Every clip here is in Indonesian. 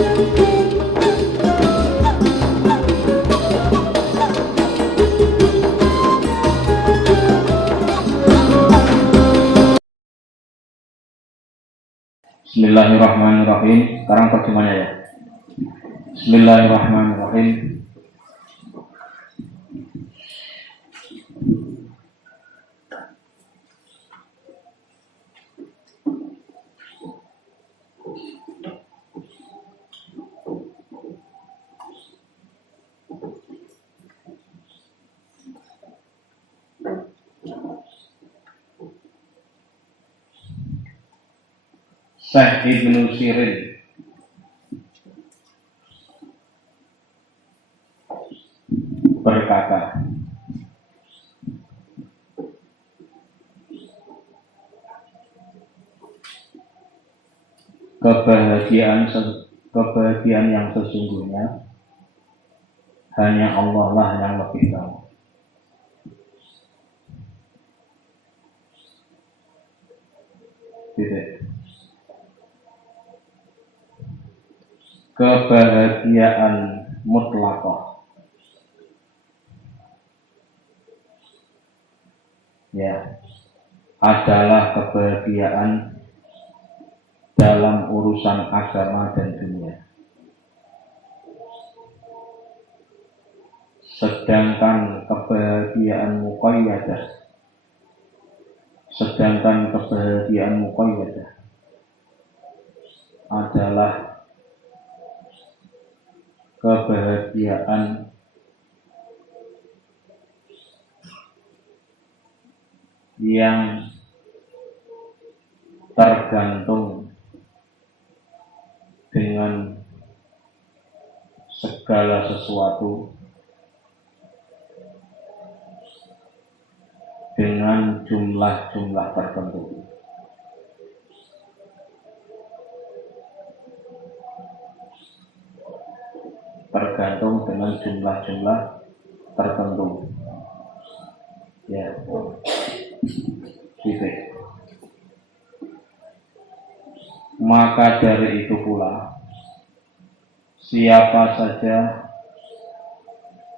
Bismillahirrahmanirrahim. Sekarang terjemahnya ya. Bismillahirrahmanirrahim. Syekh Ibnu Sirin berkata, kebahagiaan yang sesungguhnya hanya Allah lah yang lebih tahu. Kebahagiaan mutlaqah ya adalah kebahagiaan dalam urusan agama dan dunia. Sedangkan kebahagiaan muqayyadah adalah kebahagiaan yang tergantung dengan segala sesuatu dengan jumlah-jumlah tertentu. Tergantung dengan jumlah-jumlah tertentu. Ya. Gitu. Maka dari itu pula siapa saja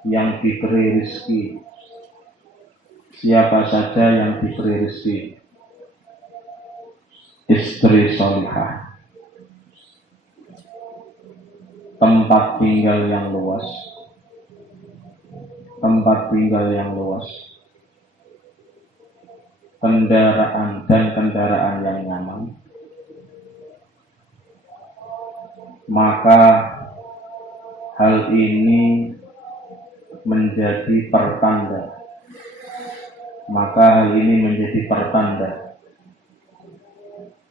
yang diberi rezeki, istri sholihah, tempat tinggal yang luas, kendaraan yang nyaman, maka hal ini menjadi pertanda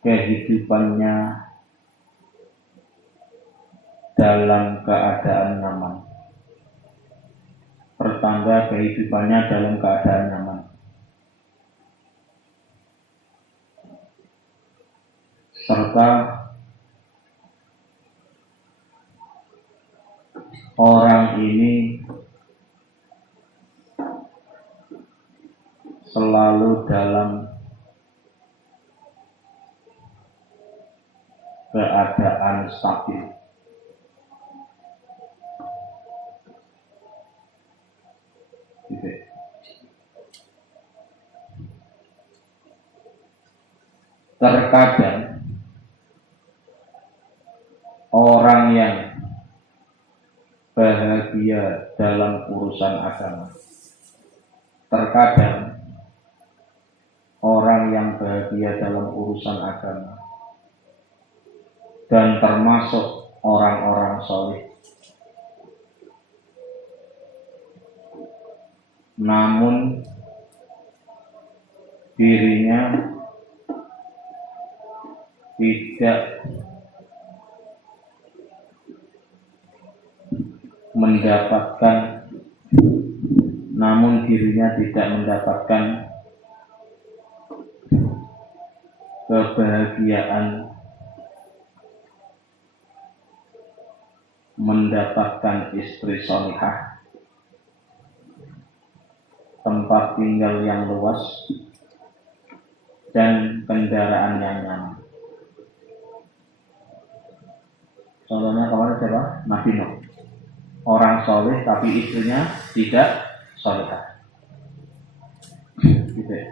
kehidupannya dalam keadaan nyaman. Serta orang ini selalu dalam keadaan stabil. Terkadang orang yang bahagia dalam urusan agama, dan termasuk orang-orang soleh, namun dirinya tidak mendapatkan kebahagiaan mendapatkan istri sholihah, tempat tinggal yang luas, dan kendaraan yang nyaman. Contohnya kemarin Nabi Nuh. Orang soleh tapi istrinya tidak solehah. Gitu ya.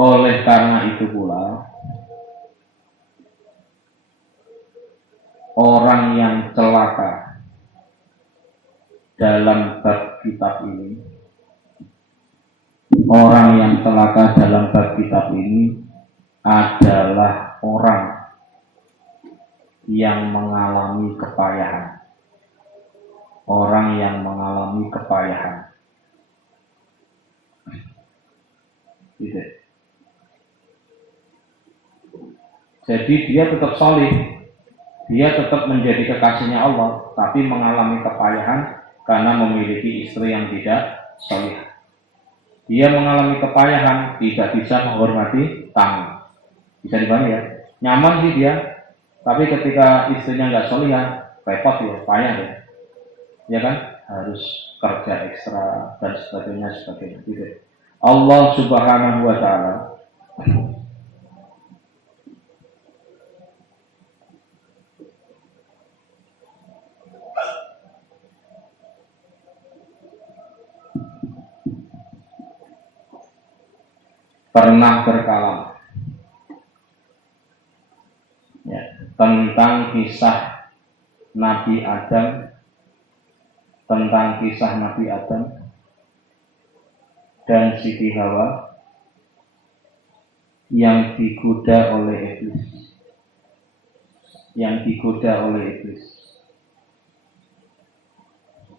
Oleh karena itu pula orang yang celaka dalam bab kitab ini, orang yang celaka dalam bab kitab ini adalah orang yang mengalami kepayahan. Orang yang mengalami kepayahan. Gitu. Jadi dia tetap solih, dia tetap menjadi kekasihnya Allah, tapi mengalami kepayahan karena memiliki istri yang tidak solih. Dia mengalami kepayahan, tidak bisa menghormati tamu. Bisa dipahami ya? Nyaman sih dia, tapi ketika istrinya nggak solihah, repot ya, payah ya. Ya kan? Harus kerja ekstra dan sebagainya. Gitu. Allah Subhanahu wa Ta'ala pernah berkalam ya, tentang kisah Nabi Adam, dan Siti Hawa yang digoda oleh iblis.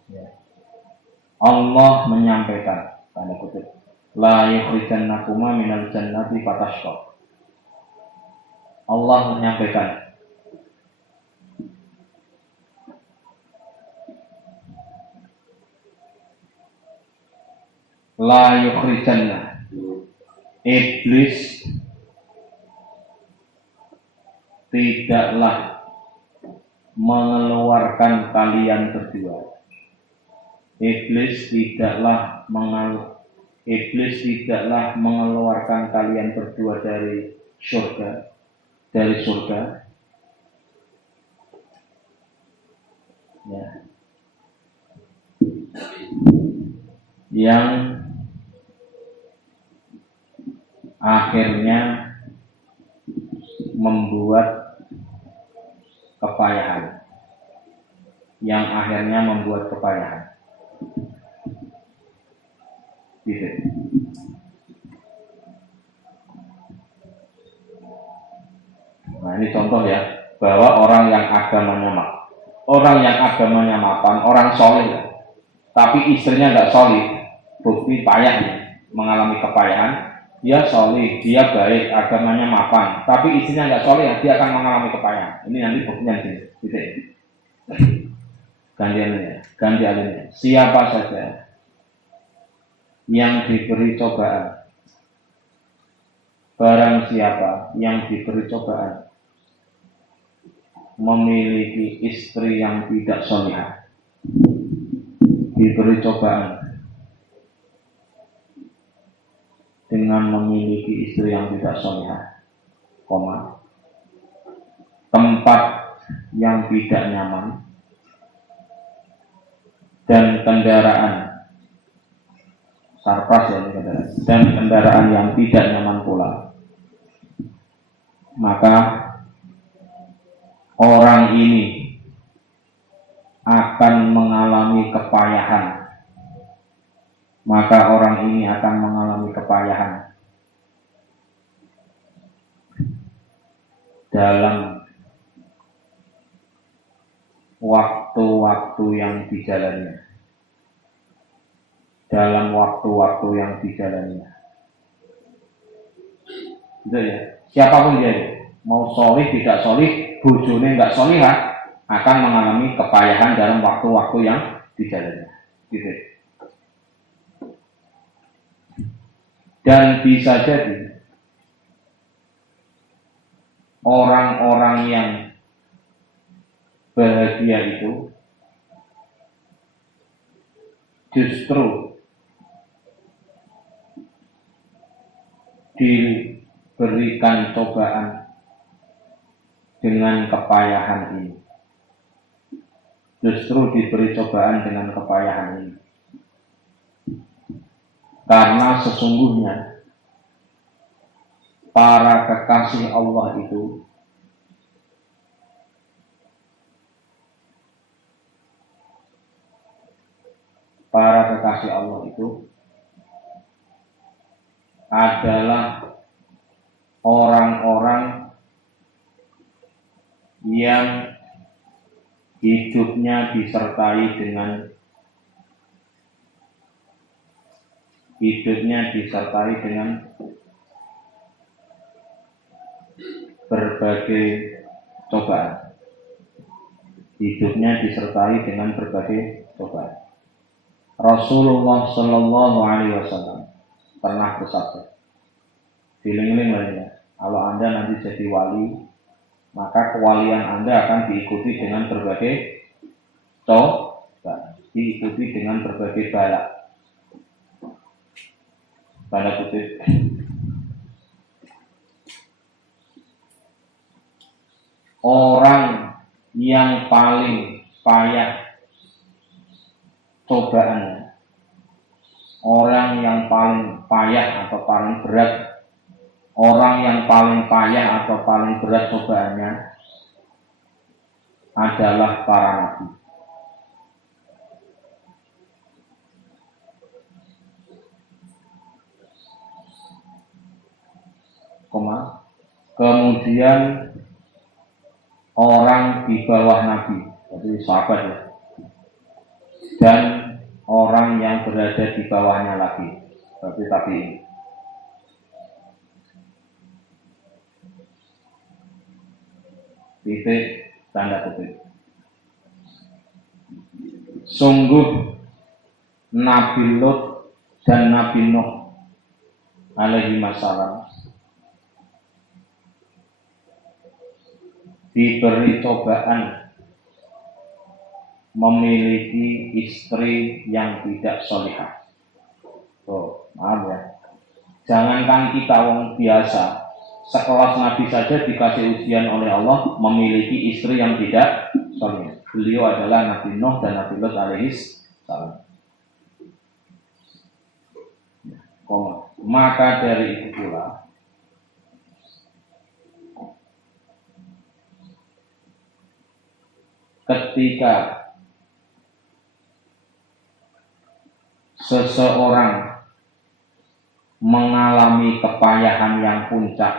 Ya. Allah menyampaikan, tanda kutip, la yukhrijannakuma minal jannati fatashqa. Allah menyampaikan, la yukhrijanna, iblis tidaklah mengeluarkan kalian berdua. Iblis tidaklah mengeluarkan kalian berdua dari surga. Ya. Yang akhirnya membuat kepayahan. Gitu. Nah, ini contoh ya, bahwa orang yang agamanya mapan, orang soleh ya, tapi istrinya nggak soleh, bukti payahnya, mengalami kepayahan. Dia soleh, dia baik, agamanya mapan, tapi istrinya nggak soleh, dia akan mengalami kepayahan. Ini nanti buktinya gitu. Ganti alinnya. Siapa saja yang diberi cobaan, barang siapa yang diberi cobaan memiliki istri yang tidak solihah, diberi cobaan dengan memiliki istri yang tidak solihah, tempat yang tidak nyaman, dan kendaraan sarpas ya, dan kendaraan yang tidak nyaman pula, maka orang ini akan mengalami kepayahan. Dalam waktu-waktu yang dijalaninya. Gitu ya. Siapapun dia, mau solih tidak solih, bojone nggak solihah, akan mengalami kepayahan dalam waktu-waktu yang dijalaninya. Gitu. Dan bisa jadi orang-orang yang bahagia bahagia itu justru diberikan cobaan dengan kepayahan ini. Justru diberi cobaan dengan kepayahan ini. Karena sesungguhnya para kekasih Allah itu adalah orang-orang yang hidupnya disertai dengan berbagai cobaan. Hidupnya disertai dengan berbagai cobaan. Rasulullah Shallallahu Alaihi Wasallam pernah bersabda, diling-ling lainnya, kalau Anda nanti jadi wali, maka kewalian Anda akan diikuti dengan berbagai cobaan, diikuti dengan berbagai bala. Tanda kutip. Orang yang paling payah cobaannya, orang yang paling payah atau paling berat, orang yang paling payah atau paling berat cobaannya adalah para nabi. Kemudian orang di bawah nabi, jadi sahabat ya, dan orang yang berada di bawahnya lagi, berarti tabi'in. Titik tanda kutip. Sungguh Nabi Lut dan Nabi Nuh alaihi wassalam diberi cobaan memiliki istri yang tidak solihah. Maaf ya, jangankan kita wong biasa, sekelas Nabi saja dikasih ujian oleh Allah memiliki istri yang tidak solihah. Beliau adalah Nabi Nuh dan Nabi Lut alaihi salam. Maka dari itu pula ketika seseorang mengalami kepayahan yang puncak,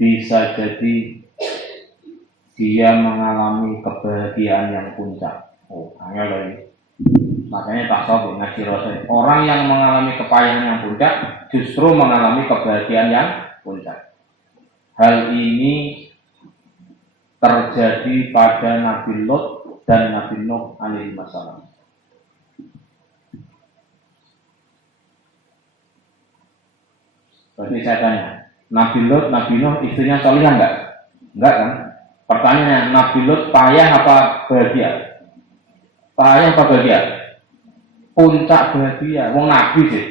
bisa jadi dia mengalami kebahagiaan yang puncak. Hanya lagi. Makanya tak tahu ngaji Rasul. Orang yang mengalami kepayahan yang puncak justru mengalami kebahagiaan yang puncak. Hal ini terjadi pada Nabi Lut dan Nabi Nuh alaihi wassalam. Berarti saya tanya, Nabi Lut, Nabi Nuh istrinya solihah enggak? Enggak kan? Pertanyaannya, Nabi Lut payah apa bahagia? Payah apa bahagia? Puncak bahagia, wong Nabi sih.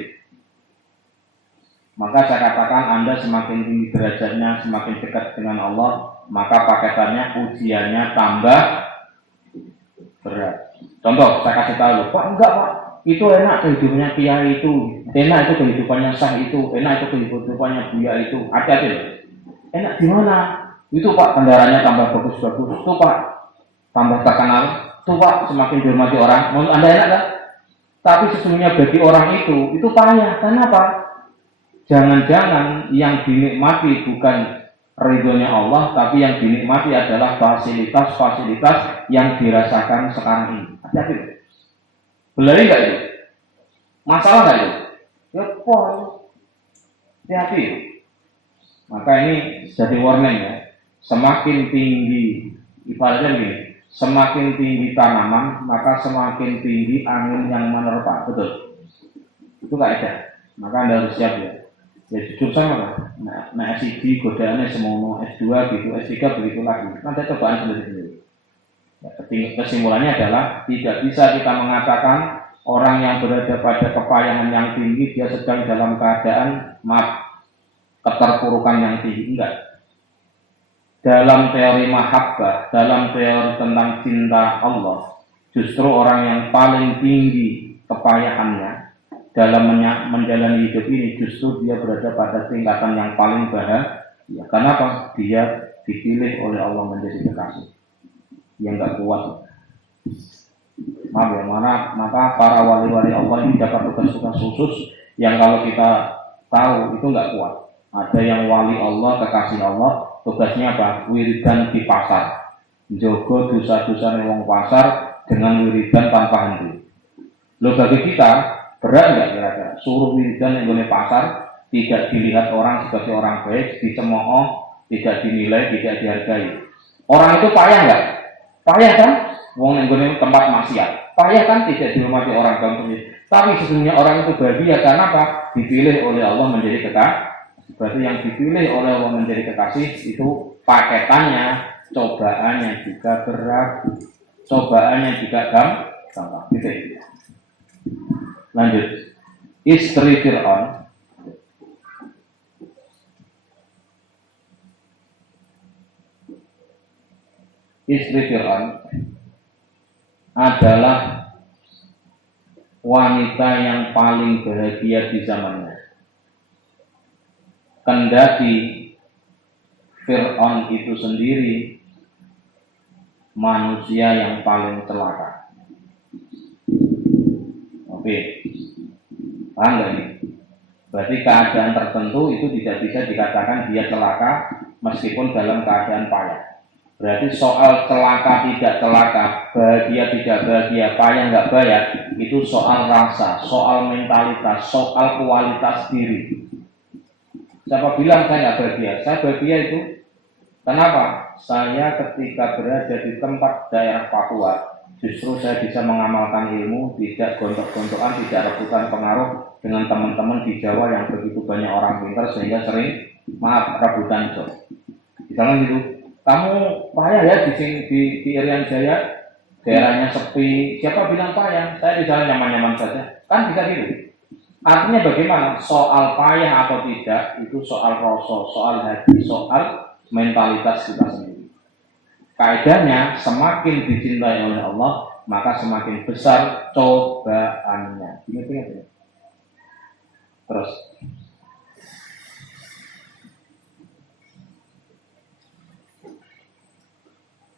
Maka saya katakan Anda semakin tinggi derajatnya, semakin dekat dengan Allah, maka paketannya, ujiannya tambah berat. Contoh, saya kasih tahu, Pak, enggak Pak, itu enak kehidupannya kiai itu, enak itu kehidupannya sah itu, enak itu kehidupannya buya itu, hati-hati loh. Enak di mana? Itu Pak, kendaraannya tambah bagus-bagus, itu Pak, tambah terkenal, itu Pak, semakin dihormati orang. Menurut Anda enak kan? Tapi sesungguhnya bagi orang itu payah. Kenapa? Jangan-jangan yang dinikmati bukan ridhonya Allah, tapi yang dinikmati adalah fasilitas-fasilitas yang dirasakan sekarang ini. Hati-hati. Belari nggak itu? Masalah nggak itu? Ya pol. Hati-hati. Maka ini jadi warning ya. Semakin tinggi ibaratnya begini. Semakin tinggi tanaman, maka semakin tinggi angin yang menerpa. Betul? Itu kaidah. Maka Anda harus siap ya. Ya jujur sama lah. Nah S1 godaannya semono, S2 gitu, S3 begitu lagi. Nanti cobaan sendiri-sendiri. Ya, kesimpulannya adalah tidak bisa kita mengatakan orang yang berada pada kepayahan yang tinggi dia sedang dalam keadaan keterpurukan yang tinggi. Enggak. Dalam teori mahabbah, dalam teori tentang cinta Allah, justru orang yang paling tinggi kepayahannya dalam menjalani hidup ini justru dia berada pada tingkatan yang paling bahagia. Kenapa? Dia dipilih oleh Allah menjadi kekasih yang enggak kuat. Maaf ya, maka para wali-wali Allah ini dapat tugas-tugas khusus yang kalau kita tahu itu enggak kuat. Ada yang wali Allah, kekasih Allah, tugasnya apa? Wiridan di pasar, jogo dosa-dosa wong pasar dengan wiridan tanpa henti. Loh bagi kita berat nggak kira-kira? Suruh wiridan yang boleh pasar, tidak dilihat orang sebagai orang baik, dicemooh, tidak dinilai, tidak dihargai. Orang itu payah nggak? Payah kan? Wong yang boleh tempat maksiat. Payah kan? Tidak dihormati orang kampung. Tapi sesungguhnya orang itu bahagia karena apa? Dipilih oleh Allah menjadi kekasih. Berarti yang dipilih oleh Allah menjadi kekasih itu paketannya, cobaannya juga berat, cobaannya juga gampang. Gitu. Lanjut. Istri Fir'aun adalah wanita yang paling bahagia di zamannya. Kendati Fir'aun itu sendiri manusia yang paling celaka. Oke, paham nggak ini? Berarti keadaan tertentu itu tidak bisa dikatakan dia celaka meskipun dalam keadaan payah. Berarti soal celaka tidak celaka, bahagia tidak bahagia, payah nggak payah, itu soal rasa, soal mentalitas, soal kualitas diri. Siapa bilang saya nggak bahagia? Saya bahagia itu kenapa? Saya ketika berada di tempat daerah Papua, justru saya bisa mengamalkan ilmu, tidak gontok-gontokan, tidak rebutan pengaruh dengan teman-teman di Jawa yang begitu banyak orang pintar sehingga sering rebutan job. Misalnya gitu, kamu payah ya di Irian Jaya, daerahnya sepi. Siapa bilang payah? Saya di sana nyaman-nyaman saja. Kan bisa gitu. Artinya bagaimana? Soal payah atau tidak itu soal rasa, soal hati, soal mentalitas kita sendiri. Kaidahnya semakin dicintai oleh Allah, maka semakin besar cobaannya. Ingat-ingat ya. Terus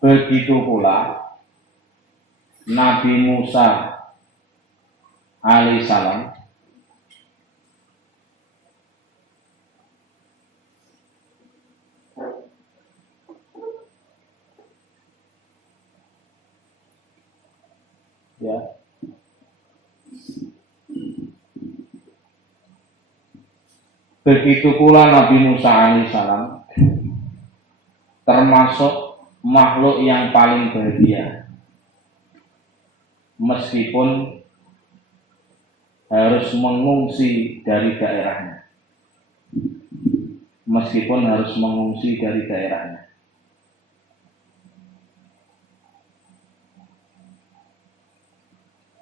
begitu pula Nabi Musa alaihissalam ya. Begitu pula Nabi Musa alaihissalam termasuk makhluk yang paling bahagia, meskipun harus mengungsi dari daerahnya,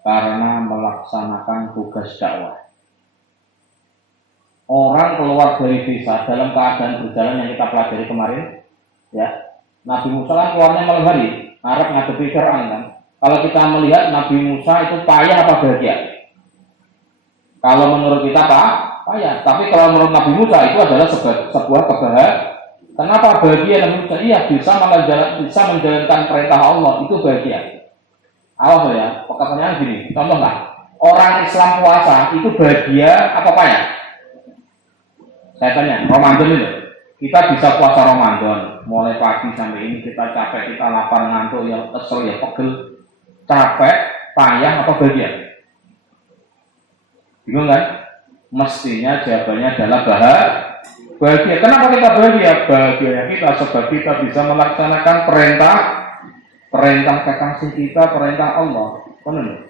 karena melaksanakan tugas dakwah. Orang keluar dari desa dalam keadaan berjalan yang kita pelajari kemarin, ya. Nabi Musa kan keluarnya malam hari, Arab ngadepi Fir'aun kan. Kalau kita melihat Nabi Musa itu payah apa bahagia? Kalau menurut kita payah. Tapi kalau menurut Nabi Musa itu adalah sebuah kebahagiaan. Kenapa bahagia Nabi Musa? Iya, bisa menjalankan perintah Allah, itu bahagia. Awas ya, pertanyaannya gini, contohlah, orang Islam puasa itu bahagia apa payah? Saya tanya, Ramadan itu, kita bisa puasa Ramadan, mulai pagi sampai ini kita capek, kita lapar, ngantuk, ya kesel, ya pegel, capek, payah apa bahagia? Bingung kan? Mestinya jawabannya adalah bahagia. Kenapa kita bahagia? Bahagianya kita sebab kita bisa melaksanakan perintah kekasih kita, perintah Allah. Benar?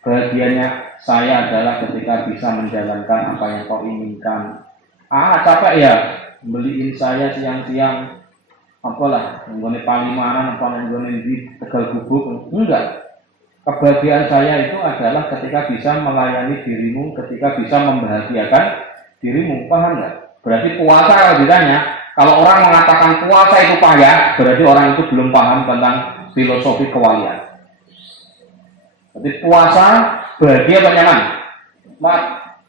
Bahagianya saya adalah ketika bisa menjalankan apa yang kau inginkan. Capek ya, beliin saya siang-siang apalah, nggone Palimanan apa nggone di Tegal Gubuk. Enggak. Kebahagiaan saya itu adalah ketika bisa melayani dirimu, ketika bisa membahagiakan dirimu. Paham enggak? Berarti puasa kalau ditanya, kalau orang mengatakan puasa itu payah, berarti orang itu belum paham tentang filosofi kewalian. Jadi puasa bahagia apa nyaman?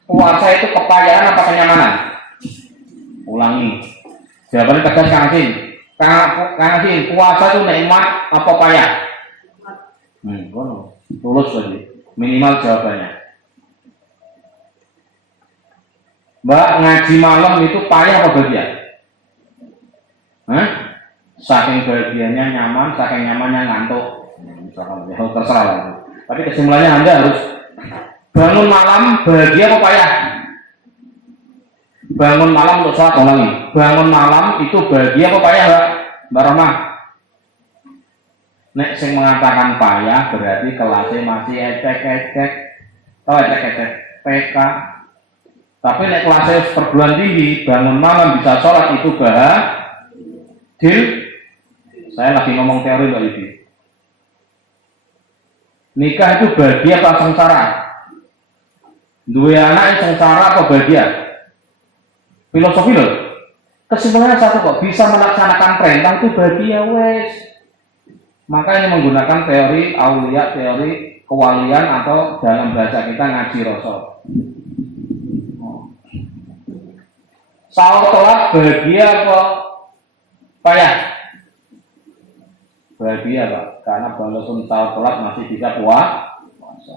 Puasa itu kepayahan apa kenyamanan? Ulangi. Jawabannya tegas Kang Asin. Kang Asin, puasa itu nikmat apa payah? Lulus lagi. Minimal jawabannya. Mbak, ngaji malam itu payah apa bahagia? Saking bahagianya nyaman, saking nyamannya ngantuk. Misalkan, ya terserah lah. Tapi kesimpulannya Anda harus bangun malam bahagia apa payah? Bangun malam untuk sholat ulangi. Bangun malam itu bahagia apa payah, Mbak Rahmah? Nek sing mengatakan payah berarti kelasnya masih ecek-ecek. Tahu ecek-ecek? PK. Tapi nek kelasnya perguruan tinggi, bangun malam bisa sholat itu bahagia. Saya lagi ngomong teori Mbak Yudi. Nikah itu bahagia apa sengsara? Dua anak sengsara apa bahagia? Filosofi loh. Kesimpulannya satu kok, bisa melaksanakan perintah itu bahagia wes. Makanya menggunakan teori aulia, teori kewalian atau dalam bahasa kita ngaji rasul. Sahur telat bahagia apa payah? Bahagia Pak, karena walaupun sahur telat masih bisa puasa.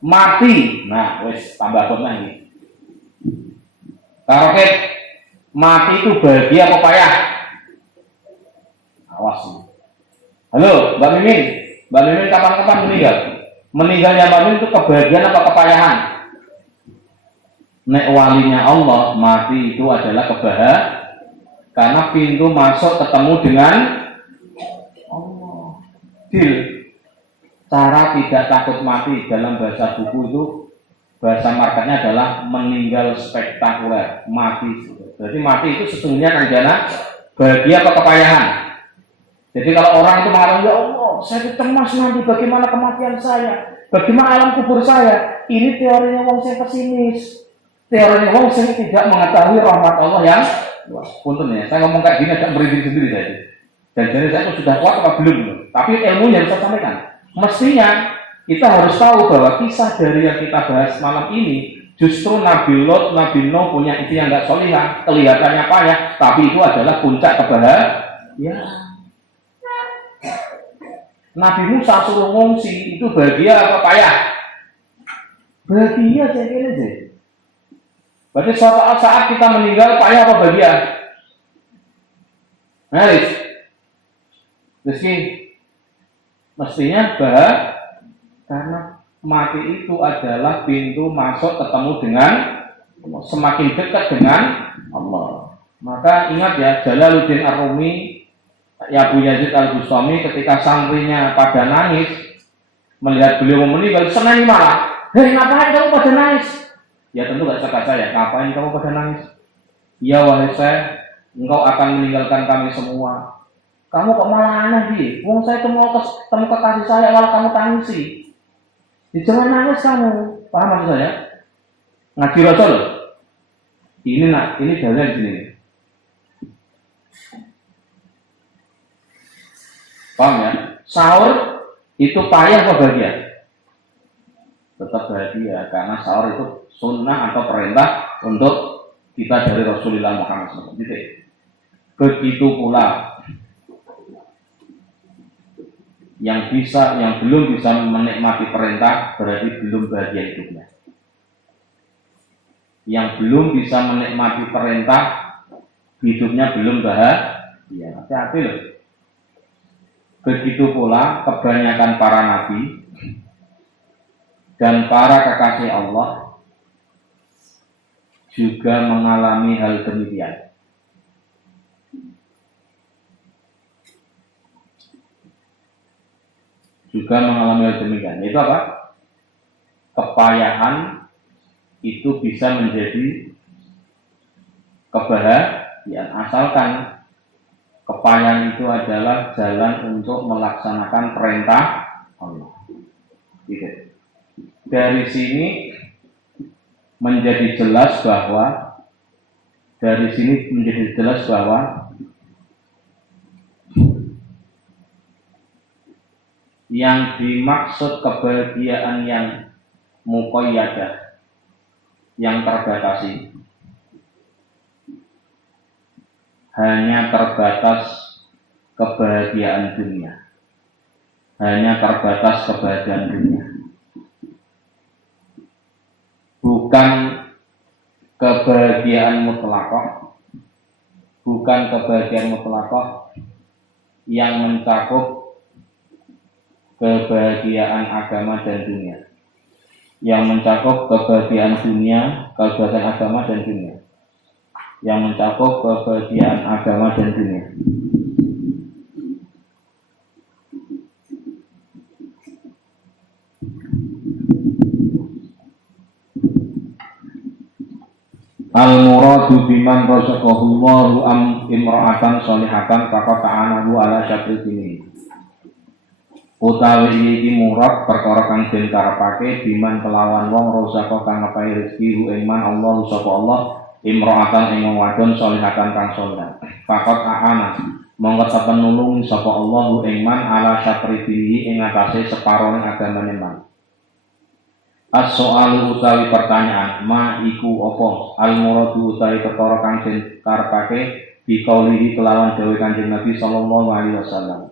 Mati, nah wes tambah kot lagi. Karaoke, mati itu bahagia apa payah? Awas nih. Halo, Mbak Mimin. Mbak Mimin kapan-kapan meninggal? Meninggalnya Mbak Mimin itu kebahagiaan apa kepayahan? Nek walinya Allah, mati itu adalah kebahagiaan. Karena pintu masuk ketemu dengan Allah. Cara tidak takut mati dalam bahasa buku itu, bahasa marketnya adalah meninggal spektakuler, mati. Jadi mati itu sesungguhnya kan jana bahagia apa kepayahan. Jadi kalau orang itu mengatakan, ya Allah, saya cemas nanti bagaimana kematian saya, bagaimana alam kubur saya. Ini teorinya wong saya pesimis. Teorinya wong saya tidak mengetahui rahmat Allah yang luas. Punten ya, saya ngomong kayak gini agak merinding sendiri tadi. Dan jadi saya sudah kuat apa belum? Tapi ilmunya harus saya sampaikan. Mestinya kita harus tahu bahwa kisah dari yang kita bahas malam ini justru Nabi Lot, Nabi Nuh punya istri yang nggak solihah, kelihatannya payah, tapi itu adalah puncak kebahagiaan. Nabi Musa suruh ngungsi, itu bahagia apa payah? Bahagia saya kira deh. Berarti saat kita meninggal payah apa bahagia? Nah, Rizky, mestinya bahagia karena mati itu adalah pintu masuk ketemu dengan semakin dekat dengan Allah. Maka ingat ya, Jalaluddin Ar-Rumi, ya Abu Yazid Al-Bustami ketika santrinya pada nangis melihat beliau meninggal, senang malah, hei ngapain kamu pada nangis? Ya tentu gak suka saya, ngapain kamu pada nangis? Ya wahai saya, engkau akan meninggalkan kami semua. Kamu kok malah aneh sih? Wong saya ketemu kekasih saya malah kamu tangisi. Jangan nangis kamu, paham maksud saya? Ngaji Rasul. Ini dalilnya di sini. Paham ya? Sahur itu payah atau bahagia? Tetap bahagia karena sahur itu sunnah atau perintah untuk kita dari Rasulullah Muhammad SAW. Begitu pula yang belum bisa menikmati perintah berarti belum bahagia hidupnya. Yang belum bisa menikmati perintah hidupnya belum bahagia. Hati-hati loh. Begitu pula kebanyakan para nabi dan para kekasih Allah juga mengalami hal demikian. Juga mengalami hal demikian. Itu apa? kepayahan itu bisa menjadi kebahagiaan asalkan kepayahan itu adalah jalan untuk melaksanakan perintah Allah. Gitu. Dari sini menjadi jelas bahwa yang dimaksud kebahagiaan yang muqayyadah, yang terbatasi, hanya terbatas kebahagiaan dunia. Bukan kebahagiaan mutlaqah yang mencakup kebahagiaan agama dan dunia. Yang mencakup kebahagiaan dunia, kebahagiaan agama dan dunia. Yang mencakup kebahagiaan agama dan dunia. Al-muradu biman razaqahullahu am imra'atan sholihatan faqad ta'anahu ala syatri dini. Utawi iki murad perkara kang den karepake biman kelawan wong razaqah kang ngepahi rezeki hu iman Allah sapa Allah imra'atan ing wadon sholihatan kang sholih. Faqad ta'ana monggo tepen nulung sapa Allah hu iman ala syatri dini ing atase separone agamane man. As-soalu utawi pertanyaan ma iku apa al-muradu utawi perkara kang den karepake dikaulihi kelawan dawuh Kanjeng Nabi sallallahu alaihi wasallam.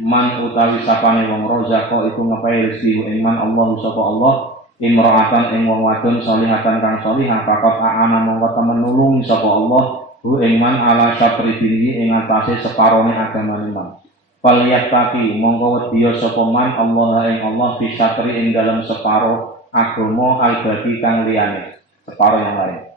Man utawi sapane wong rozako iku ngepahi rezeki ing man Allah sapa Allah imra'atan ing wong wadon sholihatan kang sholihah faqat aana mongko temen nulungi sapa Allah hu ing man ala syatri dini ing atase separone agamane man. Falyattaqi mongko wedya sapa man Allah ing Allah fi syatri ing dalam separo agama al-badi kang liyane, separo yang lain.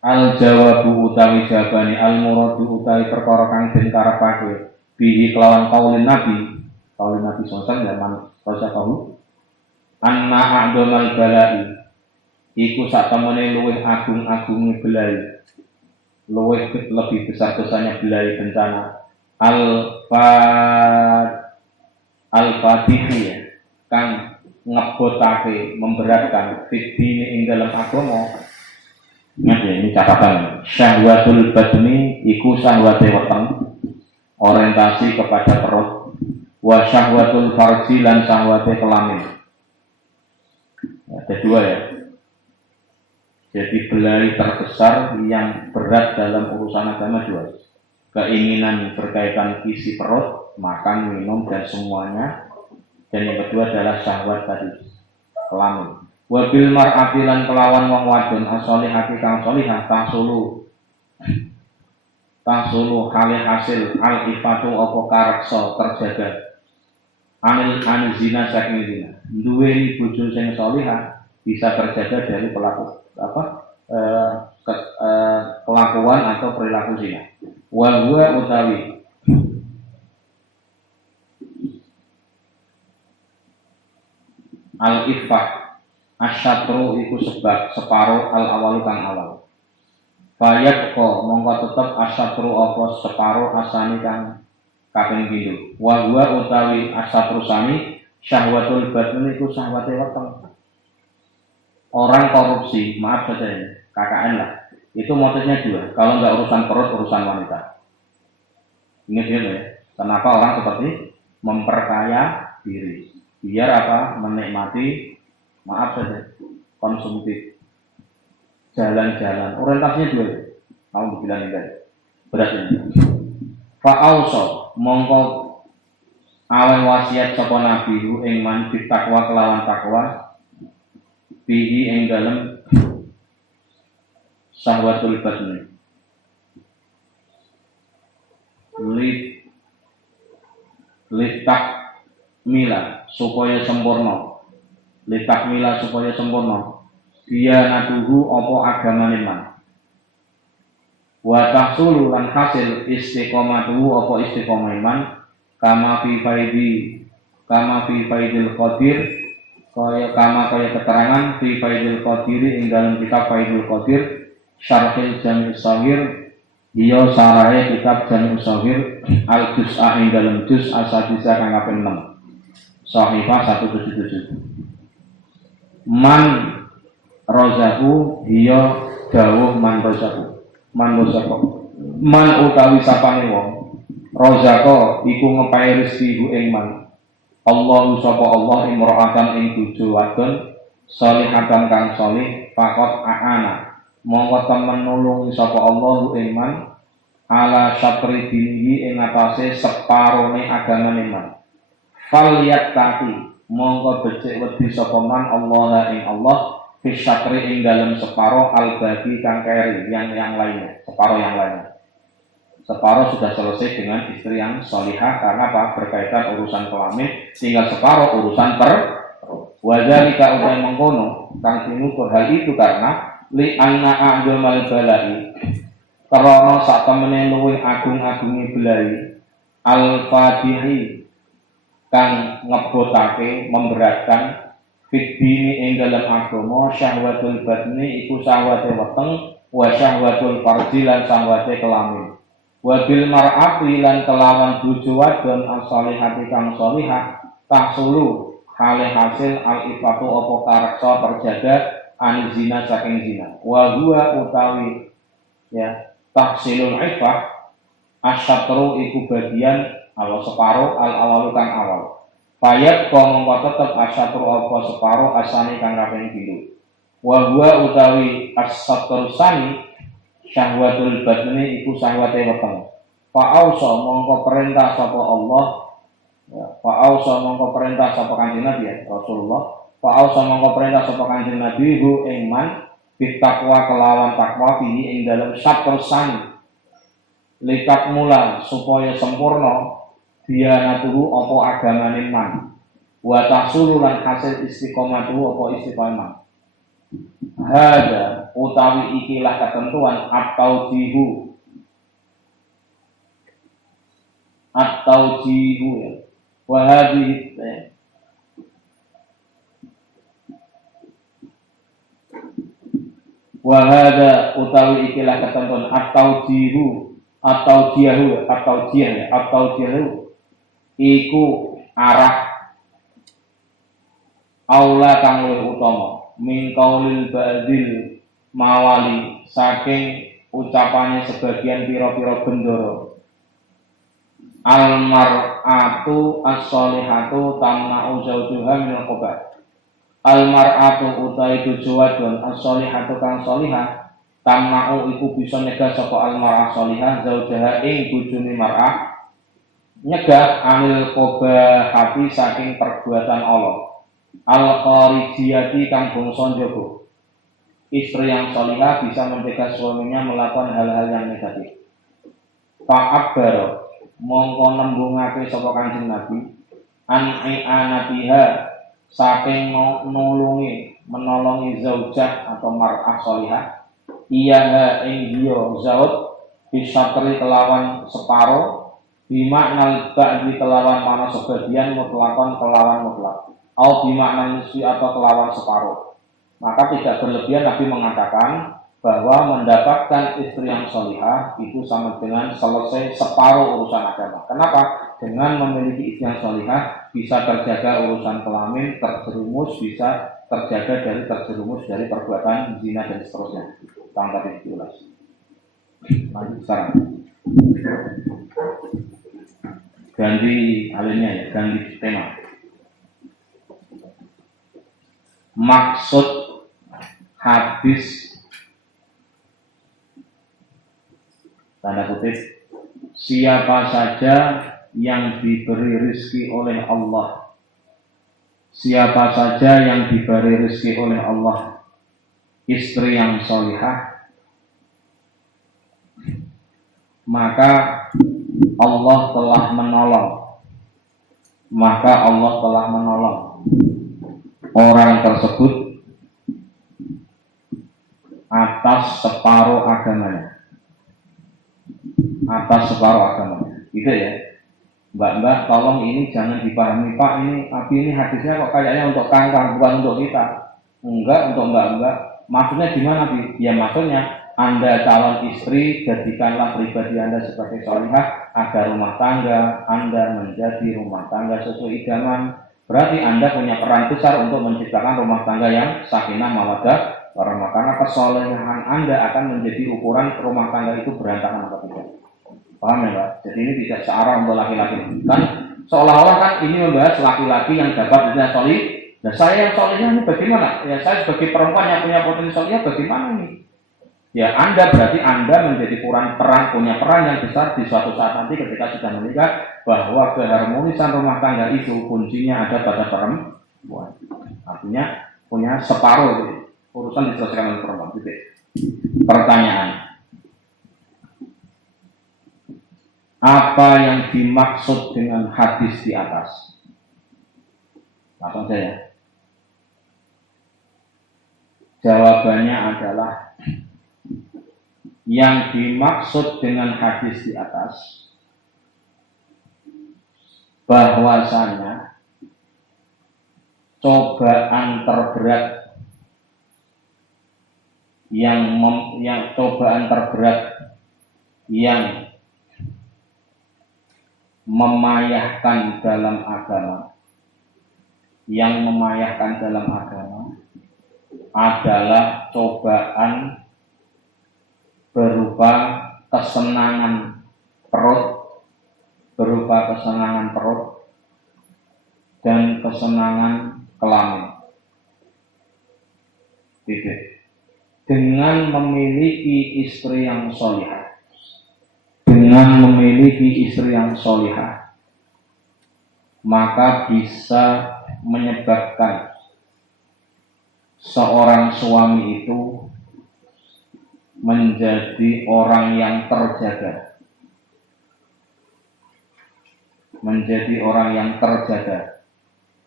Al-jawabu utawi jawabane al-muradu utawi perkara kang den karepake bihi kelawan kaulin Nabi sallallahu zaman rasahu anna a'dhamal bala'i iku sak temene luwih agung-agunge belai, luwih lebih besar-besarnya belai bencana al-fatihi ya, kang ngebotake memberatkan fitni ing dalam agama. Ini catatan syahwatul badni iku syahwate weteng orientasi kepada perut wa syahwatul farji lan syahwate kelamin. Ada dua ya. Jadi belai terbesar yang berat dalam urusan agama dua. Keinginan berkaitan isi perut, makan, minum dan semuanya. Dan yang kedua adalah syahwat tadi, kelamin. Wabil mar'ati lan kelawan wong wadon as-sholihati kang sholihah tahsulu hale hasil al-ifatu apa kareksa terjaga anil zina saking zina. Duweni bojo sing sholihah bisa terjaga dari pelaku kelakuan atau perilaku zina. Wa huwa utawi al-ifah asyatru iku sebab separo al-awalu kang awal. Bayat ko mongko tetep asyatru apa separo asani kang kaping pindho. Wa huwa utawi asyatru sani syahwatul batni iku syahwate weteng. Orang korupsi, maaf saja ini, KKN lah. Itu motifnya dua. Kalau nggak urusan perut, urusan wanita. Ingat ya, kenapa orang seperti memperkaya diri? Biar apa? Menikmati, maaf saja, konsumtif. Jalan-jalan, orientasinya dua. Mau dibilang enggak? Berat ini. Fa'auso, mongko awe wasiat sapa nabi hu ing man takwa kelawan takwa bihi ing dalem syahwatul batni. Litak mila supaya sempurna. Litak mila supaya sempurna. Dia natuhu apa agamane man. Wa tahsulu lan hasil istiqomatuhu apa istiqomah man kama fi faidil qadir kaya keterangan fi Faidul Qadiri ing dalam kitab Faidul Qadir Syarhil Jami' Shaghir dia sarahe kitab Jami' Shaghir al juz'ah ing dalam juz asadisa kang kaping 6 Shahifah 177 man rozaku dia dawuh man rozaku man utawi sapane wong rozako iku ngepahi rezeki ing man Allah sapa Allah imra'atan ing bojo wadon salihatan kang salih fakot aana mongko temen nulung sapa Allah ing man ala syatri dinihi ing atase separone agamane man fal yattaqi mongko becik wedi sapa man Allah ing Allah fi syatri ing dalem separo al-baqi kang keri yang lainnya separo yang lainnya. Separuh sudah selesai dengan istri yang solihah karena apa? Berkaitan urusan kelamin, tinggal separuh urusan wadzalika utai mengkono kang tinutur hal itu karena li anna a'dhamal balai karena sak temene luwih agung-agunge belai al-fadihi kang ngebotake memberatkan fitbini ing dalam agama syahwatul batni iku syahwate weteng wa syahwatul farji lan syahwate kelamin wabil mar'ati lan kelawan bojo wadon as-salihati kang salihah tahsulu hale hasil al-ifatu apa kareksa terjaga anizina saking zina wa huwa utawi ya tahsilul ifah asyatru iku bagian awal separo al-awalu kang awal payat mongko tetep asyatru apa separo asani kang kaping 3 wa huwa utawi as-satru sani syahwatul batni iku syahwate weteng. Fa'ausa mongko perintah sapa Allah. Ya, fa'ausa mongko perintah sapa Kanjeng Nabi ya, Rasulullah. Fa'ausa mongko perintah sapa Kanjeng Nabi hu ing man bitakwa kelawan takwa fihi ing dalem satersan. Likat mula supaya sempurna dianatuhu apa agamane man. Wa tahsulu lan hasil istiqomatuhu apa istiqomah. Hada utawi ikilah ketentuan atau jihu ya wahadi wahada utawi ikilah ketentuan atau jihu iku arah aula kang luwih utama min qaulil ba'dil mawali saking ucapane sebagian pira-pira bendoro al-mar'atu as-solihatu tamna'u zawjuha minal qabat al-mar'atu utai bojo wadon as-solihatu kang solihah tamna'u iku bisa nyegah sapa al-mar'ah solihah zawjaha ing bojone mar'ah nyegah anil qabahati saking perbuatan Allah al-kharijiyati kang bangsa njaba. Istri yang salihah bisa mencegah suaminya melakukan hal-hal yang negatif. Fa'abbar mongko nembungake sapa Kanjeng Nabi an i'anatiha saking menolongi zaujah atau mar'ah salihah iya ing dia zaud bisatri kelawan separo bimakna ba'di kelawan mana sebagian mutlakon kelawan mutlak au bimakna nisfi atau kelawan separuh. Maka tidak berlebihan Nabi mengatakan bahwa mendapatkan istri yang salihah itu sama dengan selesai separuh urusan agama. Kenapa? Dengan memiliki istri yang salihah bisa terjaga urusan kelamin, bisa terjerumus dari perbuatan zina dan seterusnya. Tanggal tadi diulas. Lanjut sekarang. Ganti alinnya ya, ganti tema. Maksud hadis tanda kutip siapa saja yang diberi rezeki oleh Allah, siapa saja yang diberi rezeki oleh Allah istri yang salihah, maka Allah telah menolong orang tersebut atas separuh agamanya, gitu ya. Mbak, tolong ini jangan dipahami Pak, ini hadisnya kok kayaknya untuk kangkang, bukan untuk kita. Enggak, untuk Mbak. Maksudnya gimana, Bi? Ya maksudnya Anda calon istri, jadikanlah pribadi Anda sebagai sholihah agar rumah tangga Anda menjadi rumah tangga sesuai idaman. Berarti Anda punya peran besar untuk menciptakan rumah tangga yang sakinah mawaddah warahmah. Karena kesolehan Anda akan menjadi ukuran rumah tangga itu berantakan atau tidak. Paham ya Pak? Jadi ini tidak searah untuk laki-laki. Kan seolah-olah kan ini membahas laki-laki yang dapat dengan solih. Nah saya yang solihnya ini bagaimana? Ya saya sebagai perempuan yang punya potensi solihnya bagaimana nih? Ya Anda berarti Anda menjadi punya peran yang besar di suatu saat nanti ketika sudah menikah, bahwa keharmonisan rumah tangga itu kuncinya ada pada perempuan. Artinya punya separuh gitu. Urusan diselesaikan oleh perempuan. Gitu. Pertanyaan. Apa yang dimaksud dengan hadis di atas? Langsung saja. Jawabannya adalah yang dimaksud dengan hadis di atas bahwasanya cobaan terberat yang memayahkan dalam agama, adalah cobaan berupa kesenangan perut dan kesenangan kelamin. Dengan memiliki istri yang solihah, maka bisa menyebabkan seorang suami itu menjadi orang yang terjaga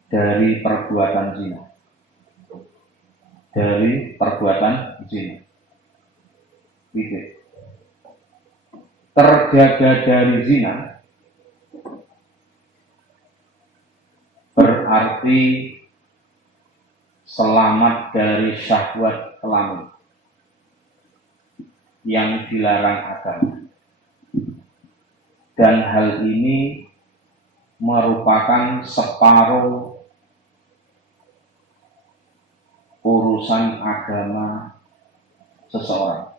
dari perbuatan zina. Terjaga dari zina berarti selamat dari syahwat kelamin yang dilarang agama. Dan hal ini merupakan separuh urusan agama seseorang.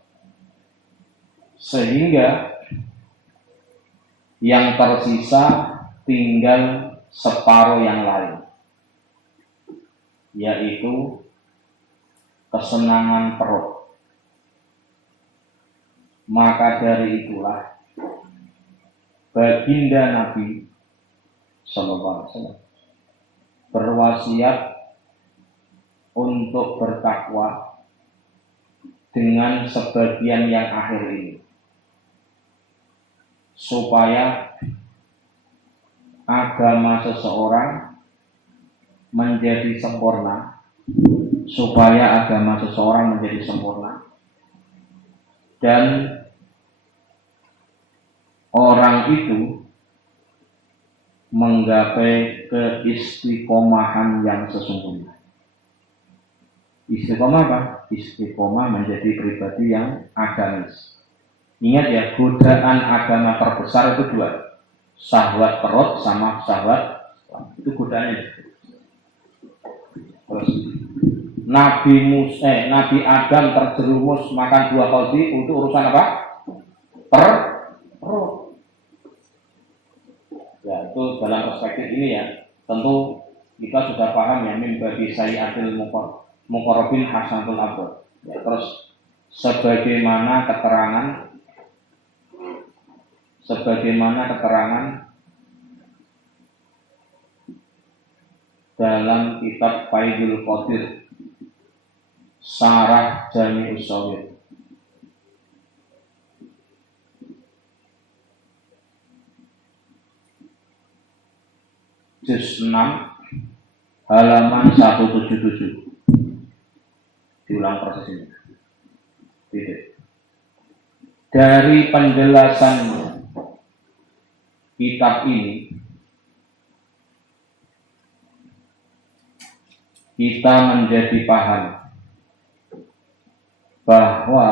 Sehingga yang tersisa tinggal separuh yang lain, yaitu kesenangan perut. Maka dari itulah baginda Nabi Sallallahu Alaihi Wasallam berwasiat untuk bertakwa dengan sebagian yang akhir ini, supaya agama seseorang menjadi sempurna, dan orang itu menggapai keistiqomahan yang sesungguhnya. Istiqomah apa? Istiqomah menjadi pribadi yang agamis. Ingat ya, godaan agama terbesar itu dua, syahwat perut sama syahwat, itu godaannya. Terus Nabi Adam terjerumus makan buah kolbi untuk urusan apa? Perut. Ya, itu dalam perspektif ini ya, tentu kita sudah paham ya, min bagi sayyatil muqarrabin hasanatul abad. Ya, terus sebagaimana keterangan dalam kitab Faidul Qadir Syarah Jami'us Shawir, juz 6 halaman 177. Diulang proses ini. Dari penjelasan kitab ini kita menjadi paham bahwa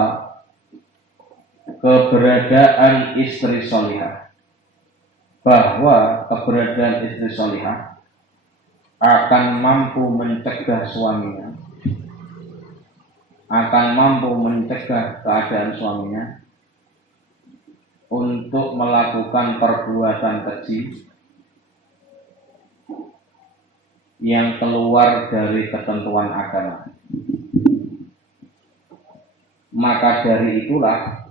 keberadaan istri solihah akan mampu mencegah suaminya, akan mampu mencegah keadaan suaminya untuk melakukan perbuatan keji yang keluar dari ketentuan agama. Maka dari itulah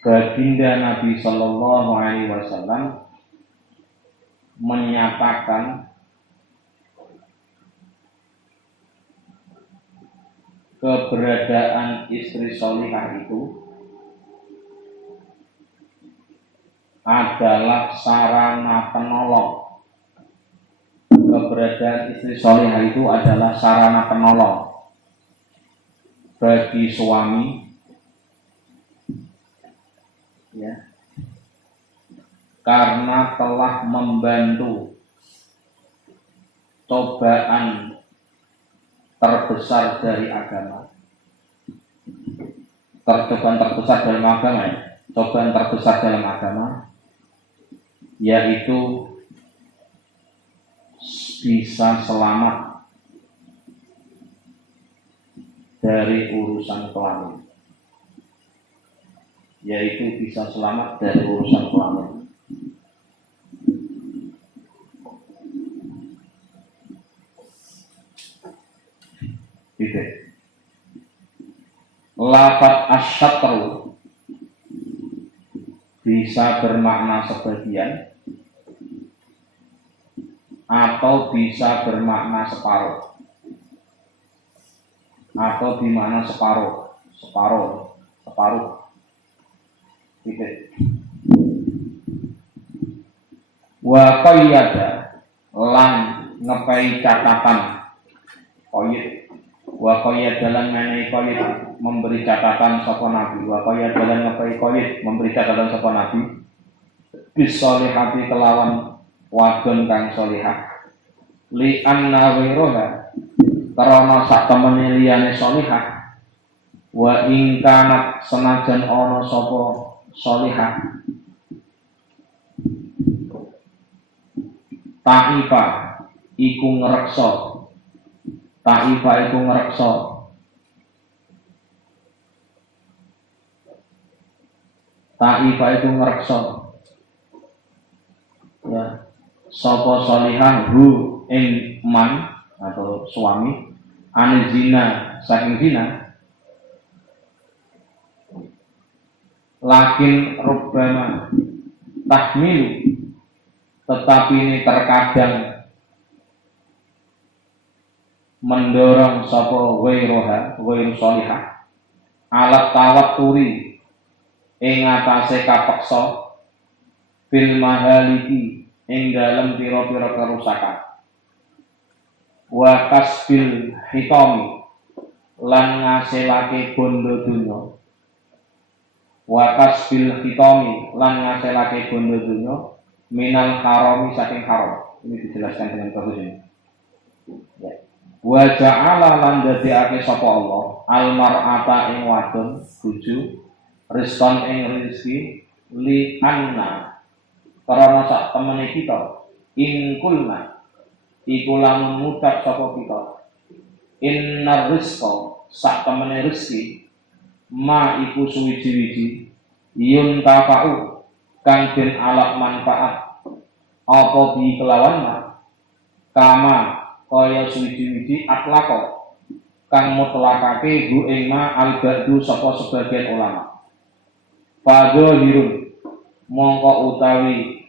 baginda Nabi Shallallahu Alaihi Wasallam menyatakan keberadaan istri solihah itu adalah sarana penolong. Keberadaan istri solihah itu adalah sarana penolong bagi suami, ya, karena telah membantu cobaan terbesar dari agama. Cobaan terbesar dalam agama, ya. Cobaan terbesar dalam agama yaitu bisa selamat dari urusan kelamin. Yaitu bisa selamat dari urusan kelamin. Gitu. Lafaz asyatru bisa bermakna sebagian atau bisa bermakna separuh, atau bermakna separuh. Gitu. Wa qayyada lan ngepai catatan qayyid. Wa qayyada lan menehi qayyid memberi catatan sapa nabi. Wa qayyada lan ngepai qayyid memberi catatan sapa nabi bisolihati kelawan wadon kang solihah li anna wiroha karena sak temene liyane solihah wa ingkanat senajan ana sapa solihah ta'ifa iku ngreksa ya sapa solihah hu ing man atau suami anil zina saking zina lakin rubbama tahmilu tetapi ini terkadang mendorong sapa wairu solihah alat tawatturi ing atase kapeksa fil mahaliki ing dalem pira-pira kerusakan wa kasbil hitami lan ngasilake bondo dunya minal harami saking haram. Ini dijelaskan dengan bagus ini. Ya. Wa ja'ala lan dadiake sapa Allah al mar'ata ing wadon bojo rizqan ing rezeki li anna karena sak temene kita ingkulna iku lamun mutak sapa kita innar rizqa sak temene rezeki ma iku suwiji-wiji yun tafa'u kang den alak manfaat apa bi kelawan ma kama kaya suwiji-wiji atlaqo kang mutlakake hu ing ma al-ba'du sapa sebagian ulama fadzahirun mongko utawi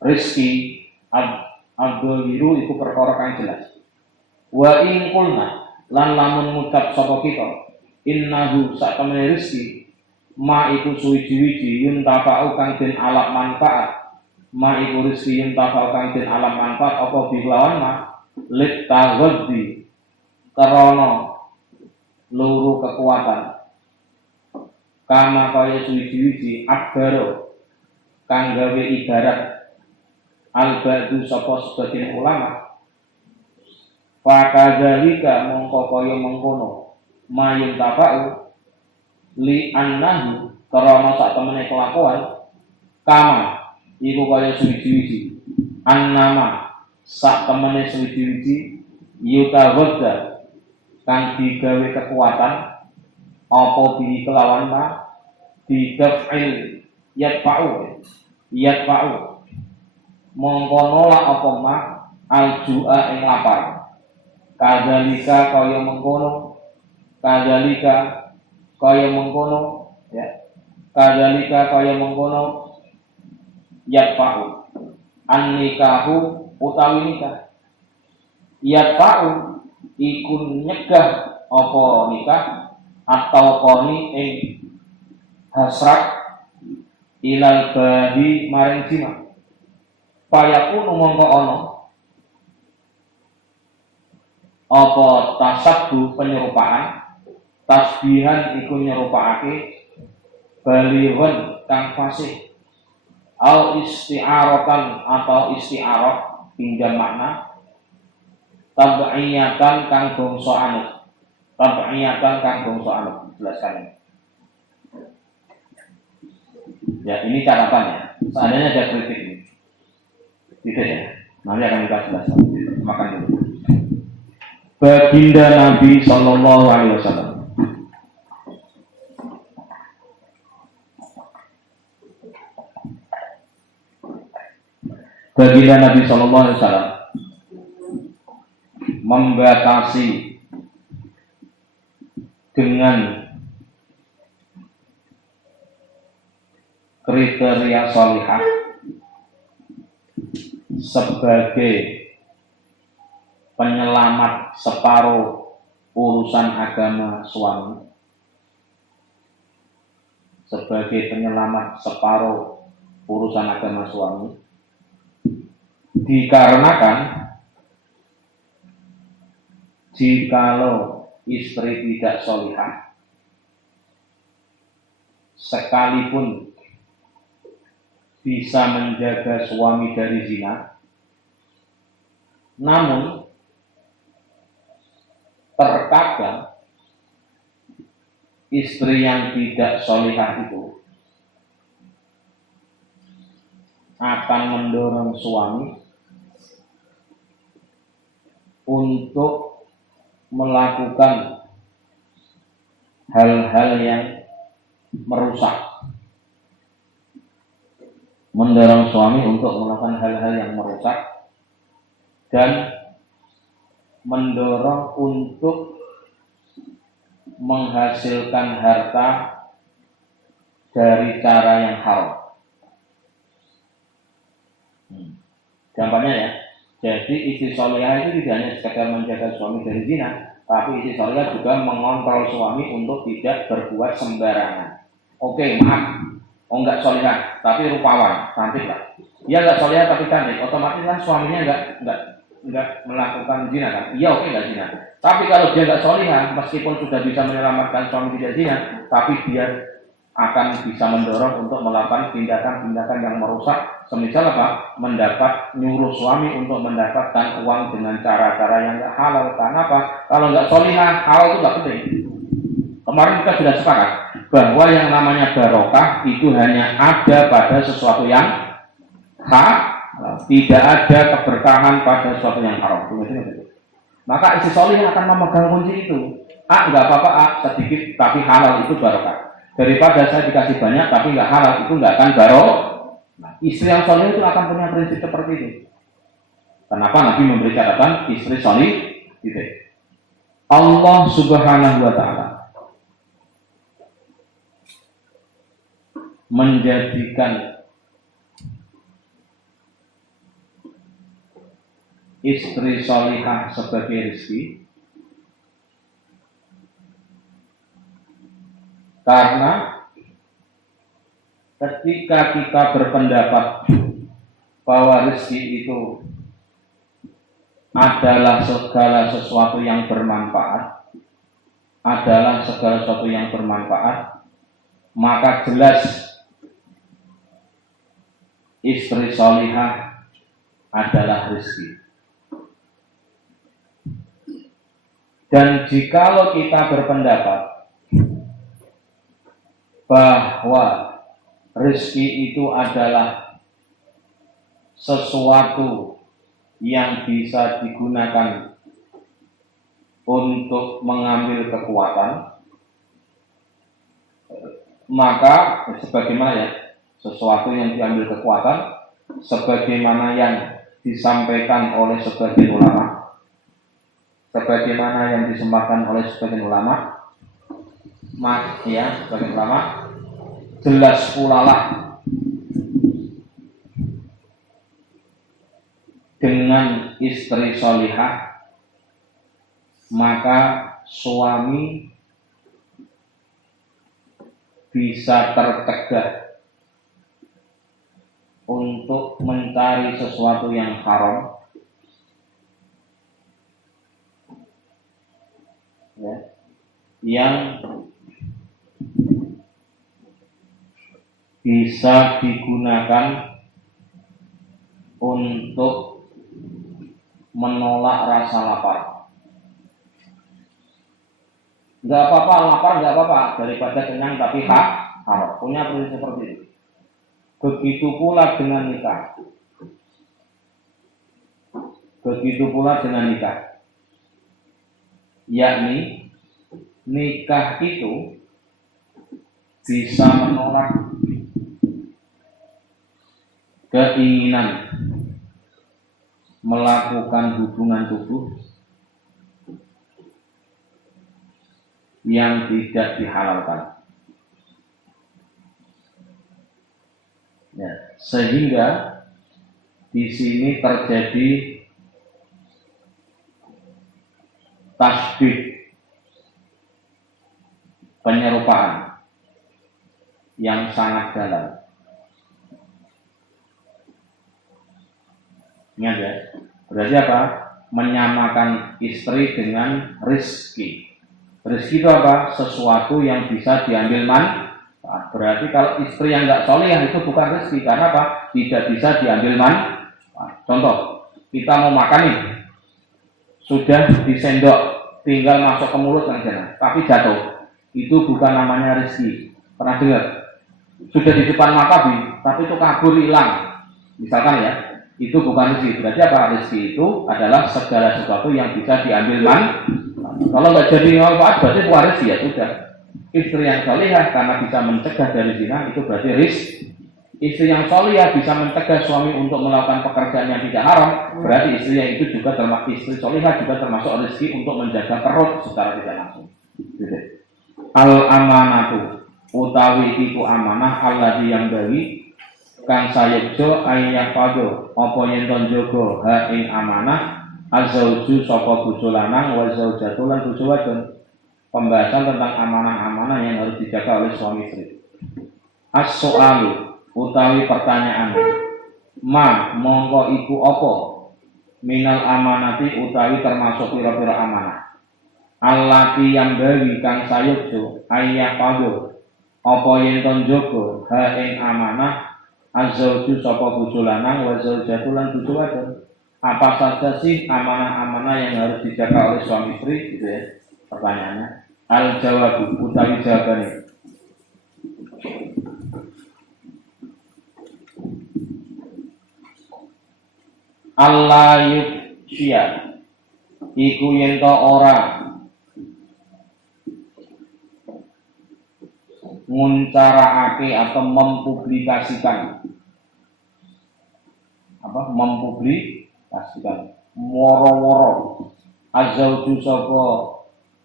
rizki ad-dhahiru iku perkara kang jelas wa in qulna lan lamun ngucap sapa kita innahu sak temene rizki ma iku suwiji-wiji yun tafa'u kang den alak manfaat ma iku rizki yun tafa'u kang den alak manfaat apa bilawan ma lit taghaddi karana luru kekuatan kama kaya suwiji-wiji akbaro kang gawe ibarat al-ba'du sapa sebagian ulama Fakadzalika mongko kaya mengkono mayun tafa'u li annahu karena sak temene kelakuan kama iku kaya suwi-wiji annama sak temene suwi-wiji yutawadda kang digawe kekuatan apa bi kelawan ma didaf'il yadfa'u mongko nolak apa ma al-ju'a ing lapar. Kadzalika kaya mengkono ya. Kadzalika kaya mengkono yadfa'u an-nikahu utawi nikah. Yadfa'u iku nyegah apa nikah atau koni ing hasrat ilal bahi maring jima. Payaku mongko ana apa tasabbu penyerupaan tasbihan iku nyerupakake balighun kang fasih au isti'aratan atau isti'arah pinjam makna tab'iyatan kang bangsa anut jelaskan ya. Ini catatannya seandainya ada kritik ini gitu ya, nanti akan kita jelaskan. Makan dulu. Baginda Nabi Sallallahu Alaihi Wasallam. Baginda Nabi Sallallahu Alaihi Wasallam membatasi dengan kriteria sholihah sebagai penyelamat separuh urusan agama suami, sebagai penyelamat separuh urusan agama suami, dikarenakan jikalau istri tidak sholihah sekalipun bisa menjaga suami dari zina, namun terkadang istri yang tidak sholihah itu akan mendorong suami untuk melakukan hal-hal yang merusak, mendorong suami untuk melakukan hal-hal yang merusak dan mendorong untuk menghasilkan harta dari cara yang haram. Gampangnya ya. Jadi istri sholihah itu tidak hanya sekedar menjaga suami dari zina, tapi istri sholihah juga mengontrol suami untuk tidak berbuat sembarangan. Oke, maaf, enggak sholihah, tapi rupawan, cantik lah. Dia enggak sholihah tapi cantik, otomatis kan suaminya enggak melakukan zina kan? Iya, oke, enggak zina. Tapi kalau dia enggak sholihah, meskipun sudah bisa menyelamatkan suami tidak zina, tapi dia akan bisa mendorong untuk melakukan tindakan-tindakan yang merusak, semisal apa? Mendapat nyuruh suami untuk mendapatkan uang dengan cara-cara yang enggak halal. Karena apa? Kalau enggak sholihah, halal itu enggak penting. Kemarin kita sudah sepakat bahwa yang namanya barokah itu hanya ada pada sesuatu yang hak, tidak ada keberkahan pada sesuatu yang haram. Maka istri sholihah akan memegang kunci itu. Enggak apa-apa, sedikit tapi halal itu barokah. Daripada saya dikasih banyak tapi nggak halal, itu nggak akan barokah. Nah, istri yang sholih itu akan punya prinsip seperti itu. Kenapa Nabi memberi catatan istri sholih? Gitu. Allah Subhanahu Wa Taala menjadikan istri sholihah sebagai rezeki. Karena ketika kita berpendapat bahwa rezeki itu adalah segala sesuatu yang bermanfaat, maka jelas istri sholihah adalah rezeki. Dan jikalau kita berpendapat bahwa rezeki itu adalah sesuatu yang bisa digunakan untuk mengambil kekuatan, maka sebagaimana ya, sesuatu yang diambil kekuatan sebagaimana yang disampaikan oleh sebagian ulama, sebagaimana yang disembahkan oleh sebagian ulama, sebagian ulama jelas pula lah dengan istri solihah, maka suami bisa tercegah untuk mencari sesuatu yang haram, ya, yang bisa digunakan untuk menolak rasa lapar. Nggak apa-apa lapar, nggak apa-apa, daripada kenyang tapi haram. Punya prinsip seperti itu. Begitu pula dengan nikah. Begitu pula dengan nikah. Yakni nikah itu bisa menolak keinginan melakukan hubungan tubuh yang tidak dihalalkan. Ya, sehingga di sini terjadi tasbih, penyerupaan yang sangat dalam. Ingat ya, berarti apa? Menyamakan istri dengan rizki. Rizki itu apa? Sesuatu yang bisa diambil manfaat. Berarti kalau istri yang nggak soleh itu bukan rizki. Karena apa? Tidak bisa diambil manfaat. Contoh, kita mau makan nih, sudah disendok, tinggal masuk ke mulut kan, tapi jatuh. Itu bukan namanya rizki. Pernah dengar? Sudah di depan mata tapi itu kabur hilang. Misalkan ya, itu bukan rezeki. Berarti apa? Rezeki itu adalah segala sesuatu yang bisa diambil manfaat. Kalau nggak jadi manfaat berarti bukan rezeki, ya sudah. Istri yang solihah karena bisa mencegah dari zina itu berarti rizki. Istri yang solihah bisa mencegah suami untuk melakukan pekerjaan yang tidak haram, berarti istri yang itu juga termasuk, istri solihah juga termasuk rezeki untuk menjaga perut secara tidak langsung. Al amanatu utawi itu amanah Allah yang bagi kang sayekjo ayah fado apa yen ton jogo ha ing amanah azauju sapa bojo lanang wa zaujatu lan bojo wadon. Pembahasan tentang amanah-amanah yang harus dijaga oleh suami istri. As-soalu utawi pertanyaan, ma mongko iku apa minal amanati utawi termasuk pira-pira amanah. Allati yang bagi kang sayekjo ayah fado apa yen ton jogo ha ing amanah azauju sapa bojo lanang wa zaujatu lan bojo wadon. Apa saja sih amanah-amanah yang harus dijaga oleh suami istri, gitu ya pertanyaannya. Al jawabu utawi jawabannya, Allah yufsya iku yen to ora nguncaraake atau mempublikasikan woro-woro azauju sapa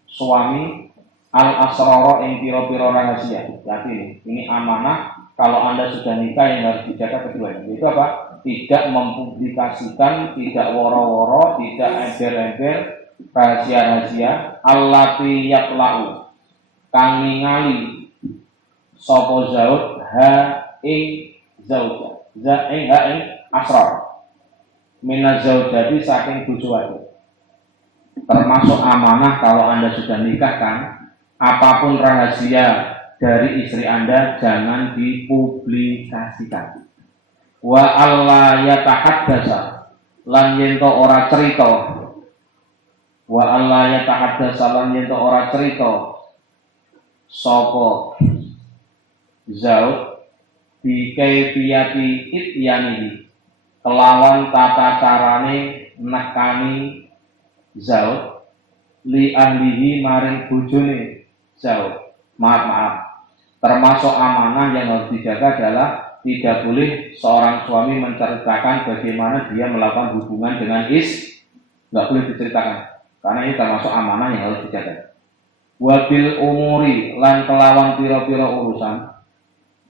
suami al asrara ing pira-pira rahasia. Jadi ini amanah kalau Anda sudah nikah yang harus dijaga keduanya. Itu apa? Tidak mempublikasikan, tidak woro-woro, tidak ember-ember rahasia-rahasia. Allati yatlau kang ningali sapa zaud ha ing zauja. Za ing ha ing asrar. Minaz zaujati saking bojo wadon. Termasuk amanah kalau Anda sudah nikah kan, apapun rahasia dari istri Anda jangan dipublikasikan. Wa alla yatahaddasa lan yen to ora cerita. Wa Allah yatahaddatsa lan yen ora cerita sapa Zaud bi kaifiyati ityanihi kelawan tata carane nekani Zaud li ahlihi maring bojone Zaud. Maaf, termasuk amanah yang harus dijaga adalah tidak boleh seorang suami menceritakan bagaimana dia melakukan hubungan dengan nggak boleh diceritakan, karena ini termasuk amanah yang harus dijaga. Wabil umuri lan kelawan piro-piro urusan,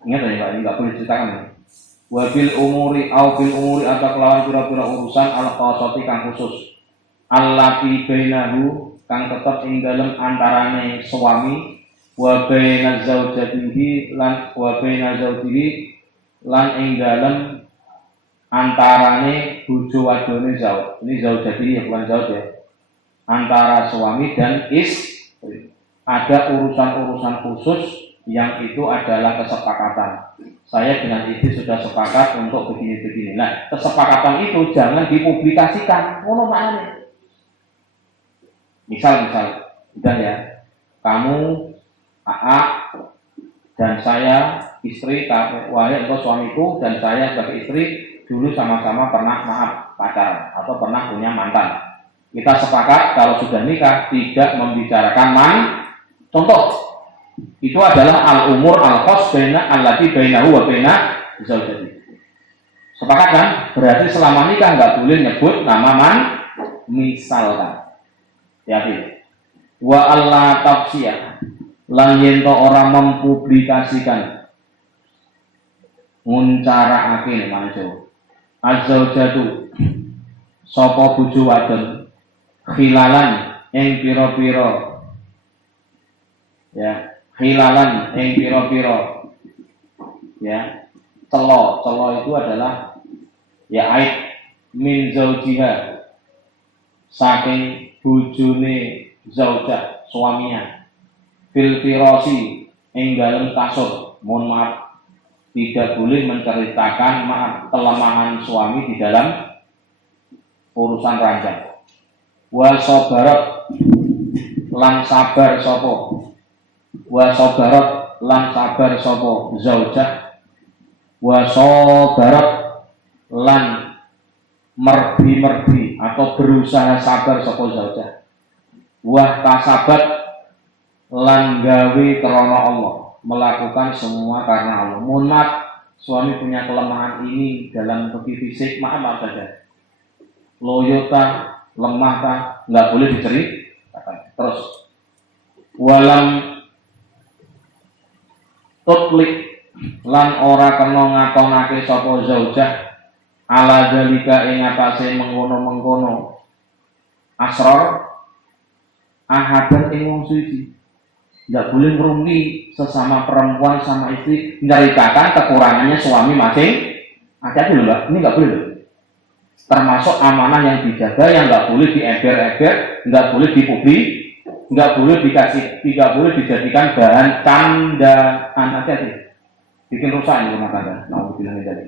ingat ya Pak, ini nggak boleh diceritakan ya. Wabil umuri au bil umuri atau kelawan piro-piro urusan al khosoti kang khusus allati bainahu kang tetep ing dalem antarane suami wa baina zaujatihi lan wa baina zaujihi lan ing dalem antarane bojo wadone Zaud. Ini zaujatihi ya, bukan Zaud ya. Antara suami dan istri. Ada urusan-urusan khusus yang itu adalah kesepakatan. Saya dengan istri sudah sepakat untuk begini-begini. Nah, kesepakatan itu jangan dipublikasikan. Ngono maknane. Misal, udah ya, kamu AA dan saya istri, wahai engkau suamiku dan saya sebagai istri dulu sama-sama pernah pacaran atau pernah punya mantan. Kita sepakat kalau sudah nikah tidak membicarakan contoh. Itu adalah al-umur al-khos baina allati bainahu wa baina zaujati. Sepakat kan? Berarti selama nikah nggak boleh nyebut nama misalkan. Hati. Wa Allah tafsiyah lan yen to ora mempublikasikan nguncarakake manjo azzaujatu sapa bojo wadon khilalan ing pira-pira ya khilalan ing pira-pira ya celo itu adalah ya aib min zaujiha saking bojone zaujah suaminya fil firasi ing dalem kasur. Mohon maaf, tidak boleh menceritakan kelemahan suami di dalam urusan ranjang. Wa sabarat lan sabar sapa wa sabarat lan sabar sapa zaujah wa sabarat lan merbi atau berusaha sabar sapa zaujah wa kasabat lan gawe karena Allah, melakukan semua karena Allah. Mohon maaf, suami punya kelemahan ini dalam segi fisik, maaf saja. Loyota, lemah kah, nggak boleh diceritakan. Terus, walam tutlik lan ora kena ngatonake sapa zaujah ala dalika ing atase mengkono-mengkono asrar ahadan ing wong suci. Tidak boleh merumpi sesama perempuan sama istri menceritakan kekurangannya suami masing. Hati-hati loh Mbak, ini nggak boleh loh. Termasuk amanah yang dijaga, yang nggak boleh dieber-eber, nggak boleh dipublik, nggak boleh dijadikan bahan candaan. Hati-hati, bikin rusak ini rumah tangga. Nah, bilangnya tadi.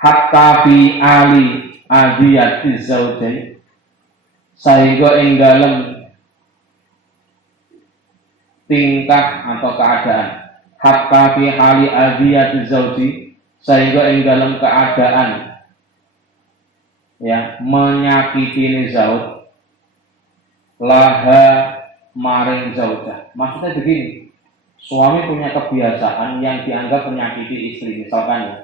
Hatta bi ali adiyati zaujain, sehingga ing dalem tingkah atau keadaan hatta fi hali adiyati zauji, sehingga ing dalam keadaan ya menyakiti zaud laha maring zaujah. Maksudnya begini, suami punya kebiasaan yang dianggap menyakiti istri, misalkan ya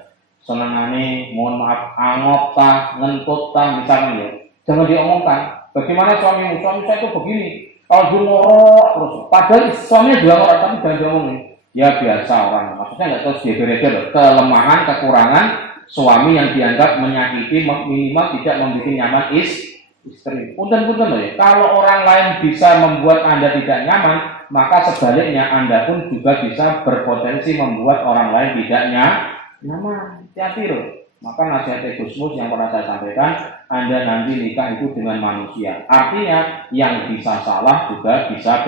senengane mohon maaf angop ta ngentut ta misalkan ya, jangan diomongkan bagaimana suami saya itu begini. Kalau dia ngorok terus, padahal suaminya juga ngorok, tapi jangan diomongin. Ya biasa orang, maksudnya nggak terus dia loh. Kelemahan, kekurangan suami yang dianggap menyakiti, minimal tidak membuat nyaman istri. Punten-punten loh ya. Kalau orang lain bisa membuat Anda tidak nyaman, maka sebaliknya Anda pun juga bisa berpotensi membuat orang lain tidak nyaman. Hati-hati loh. Maka nasihat Gus Mus yang pernah saya sampaikan, Anda nanti nikah itu dengan manusia. Artinya yang bisa salah juga bisa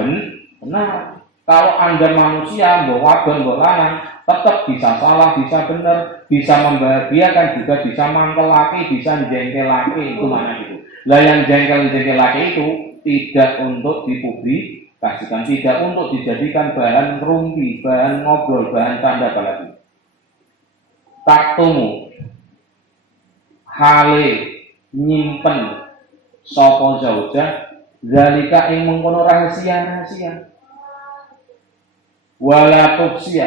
benar. Kalau Anda manusia, mbok wadon, mbok lanang, tetap bisa salah, bisa benar, bisa membahagiakan, juga bisa mangkel laki, bisa jengkel laki, itu mana gitu. Lah yang jengkel-jengkel laki itu tidak untuk dipublikasikan, tidak untuk dijadikan bahan rumpi, bahan ngobrol, bahan canda apalagi. Taktumu hale nyimpen sapa zaujah zalika ing mengkono rahasia-rahasia. Wala tufsi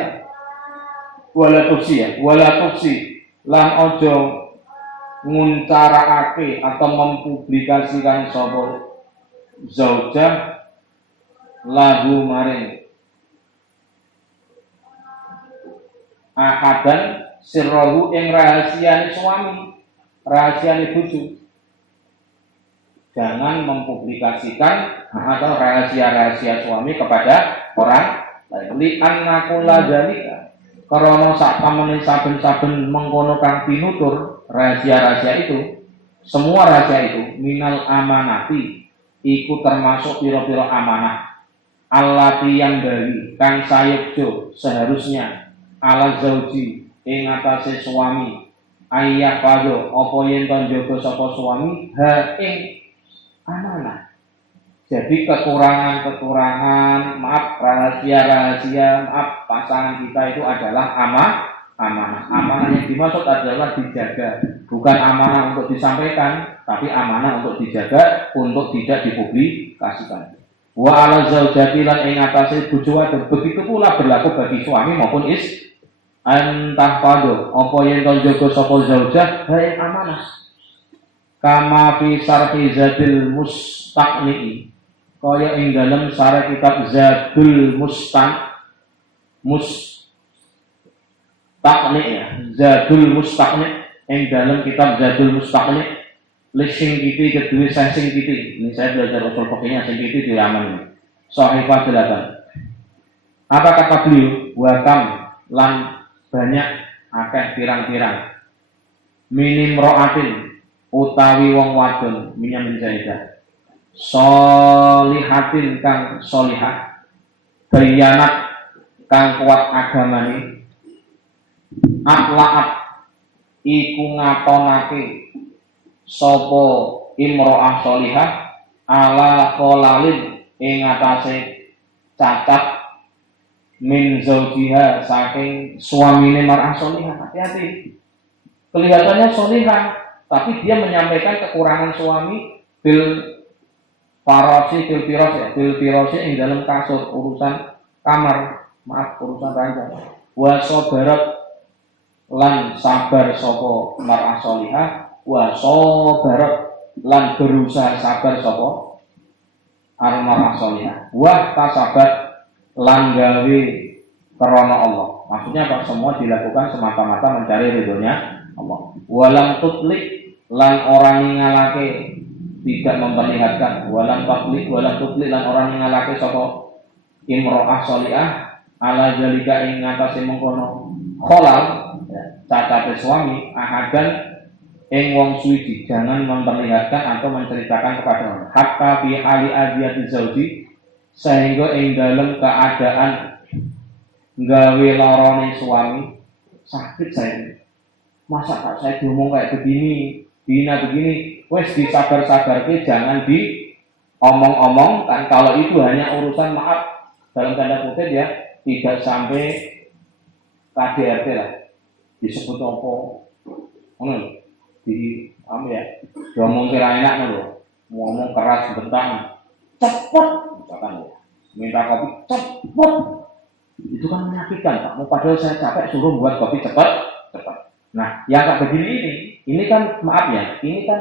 lan ojo nguncaraake atau mempublikasikan sapa zaujah lahu maring ahadan sirrohu ing rahasiane suami, rahasiane bojo. Jangan mempublikasikan atau rahasia-rahasia suami kepada orang li annakula zalika karena sak pamene saben-saben mengkono kang pinutur rahasia-rahasia itu, semua rahasia itu minal amanati iku termasuk pira-pira amanah allati yang dari kang sayekjo seharusnya ala zauji ing atase suami ayah pado apa yen to njaga sapa suami ha ing amanah. Jadi kekurangan-kekurangan, maaf rahasia-rahasia, maaf pasangan kita itu adalah amanah. Amanah yang dimaksud adalah dijaga, bukan amanah untuk disampaikan, tapi amanah untuk dijaga, untuk tidak dipublikasikan. Wa ala zaujati lan ing atase bojo wadon, begitu pula berlaku bagi suami maupun antah pado apa yen to njaga sapa zaujah ha ing amanah. Kama fi sarfi zadil mustaqni kaya ing dalem sare kitab Zadul Mustaqni ya, Zadul Mustaqni ing dalem kitab Zadul Mustaqni lising kiti kedua sing kiti. Ini saya belajar usul fikihnya sing kiti di Yaman ini. Sahifah 8. Apa kata beliau? Wakam lan banyak akeh pirang-pirang minim ro'atin utawi wong wadon minyak menjaidah solihatin kang solihah bayanat kang kuat agamane aklaat iku ngatonake sapa imro'ah solihah ala kholalin ing atase cacat min zaujiha saking suamine mar'ah solihah. Hati-hati, kelihatannya solihah tapi dia menyampaikan kekurangan suami bil firosi ing dalam kasur urusan kamar, maaf urusan ranjang. Wa sabarat lan sabar sapa mar'ah solihah, wa sabarat lan berusaha sabar sapa mar'ah solihah. Wa tasabat lan gawe karena Allah. Maksudnya apa? Semua dilakukan semata-mata mencari ridhonya Allah. Walam tutlik lan orang ningalake tidak memperlihatkan walam tutlik lan orang ningalake sapa imro'ah solihah ala zalika ing ngatasi mengkono kholal ya, cacate suami ahadan ing wong suci. Jangan memperlihatkan atau menceritakan kepada orang hatta fi hali adiyati zauji sehingga ing dalam keadaan gawe lorone suami sakit saya. Masa Pak saya diomong kayak begini, begini, wes disabar-sabarke, jangan diomong-omong kan. Kalau itu hanya urusan maaf dalam tanda kutip ya, tidak sampai KDRT lah, disebut apa, ya, ngomong kira enak loh, ngomong keras bentar, cepet, misalkan minta kopi cepet, itu kan menyakitkan Pak. Padahal saya capek suruh buat kopi cepat. Nah, yang kayak begini ini kan maaf ya, ini kan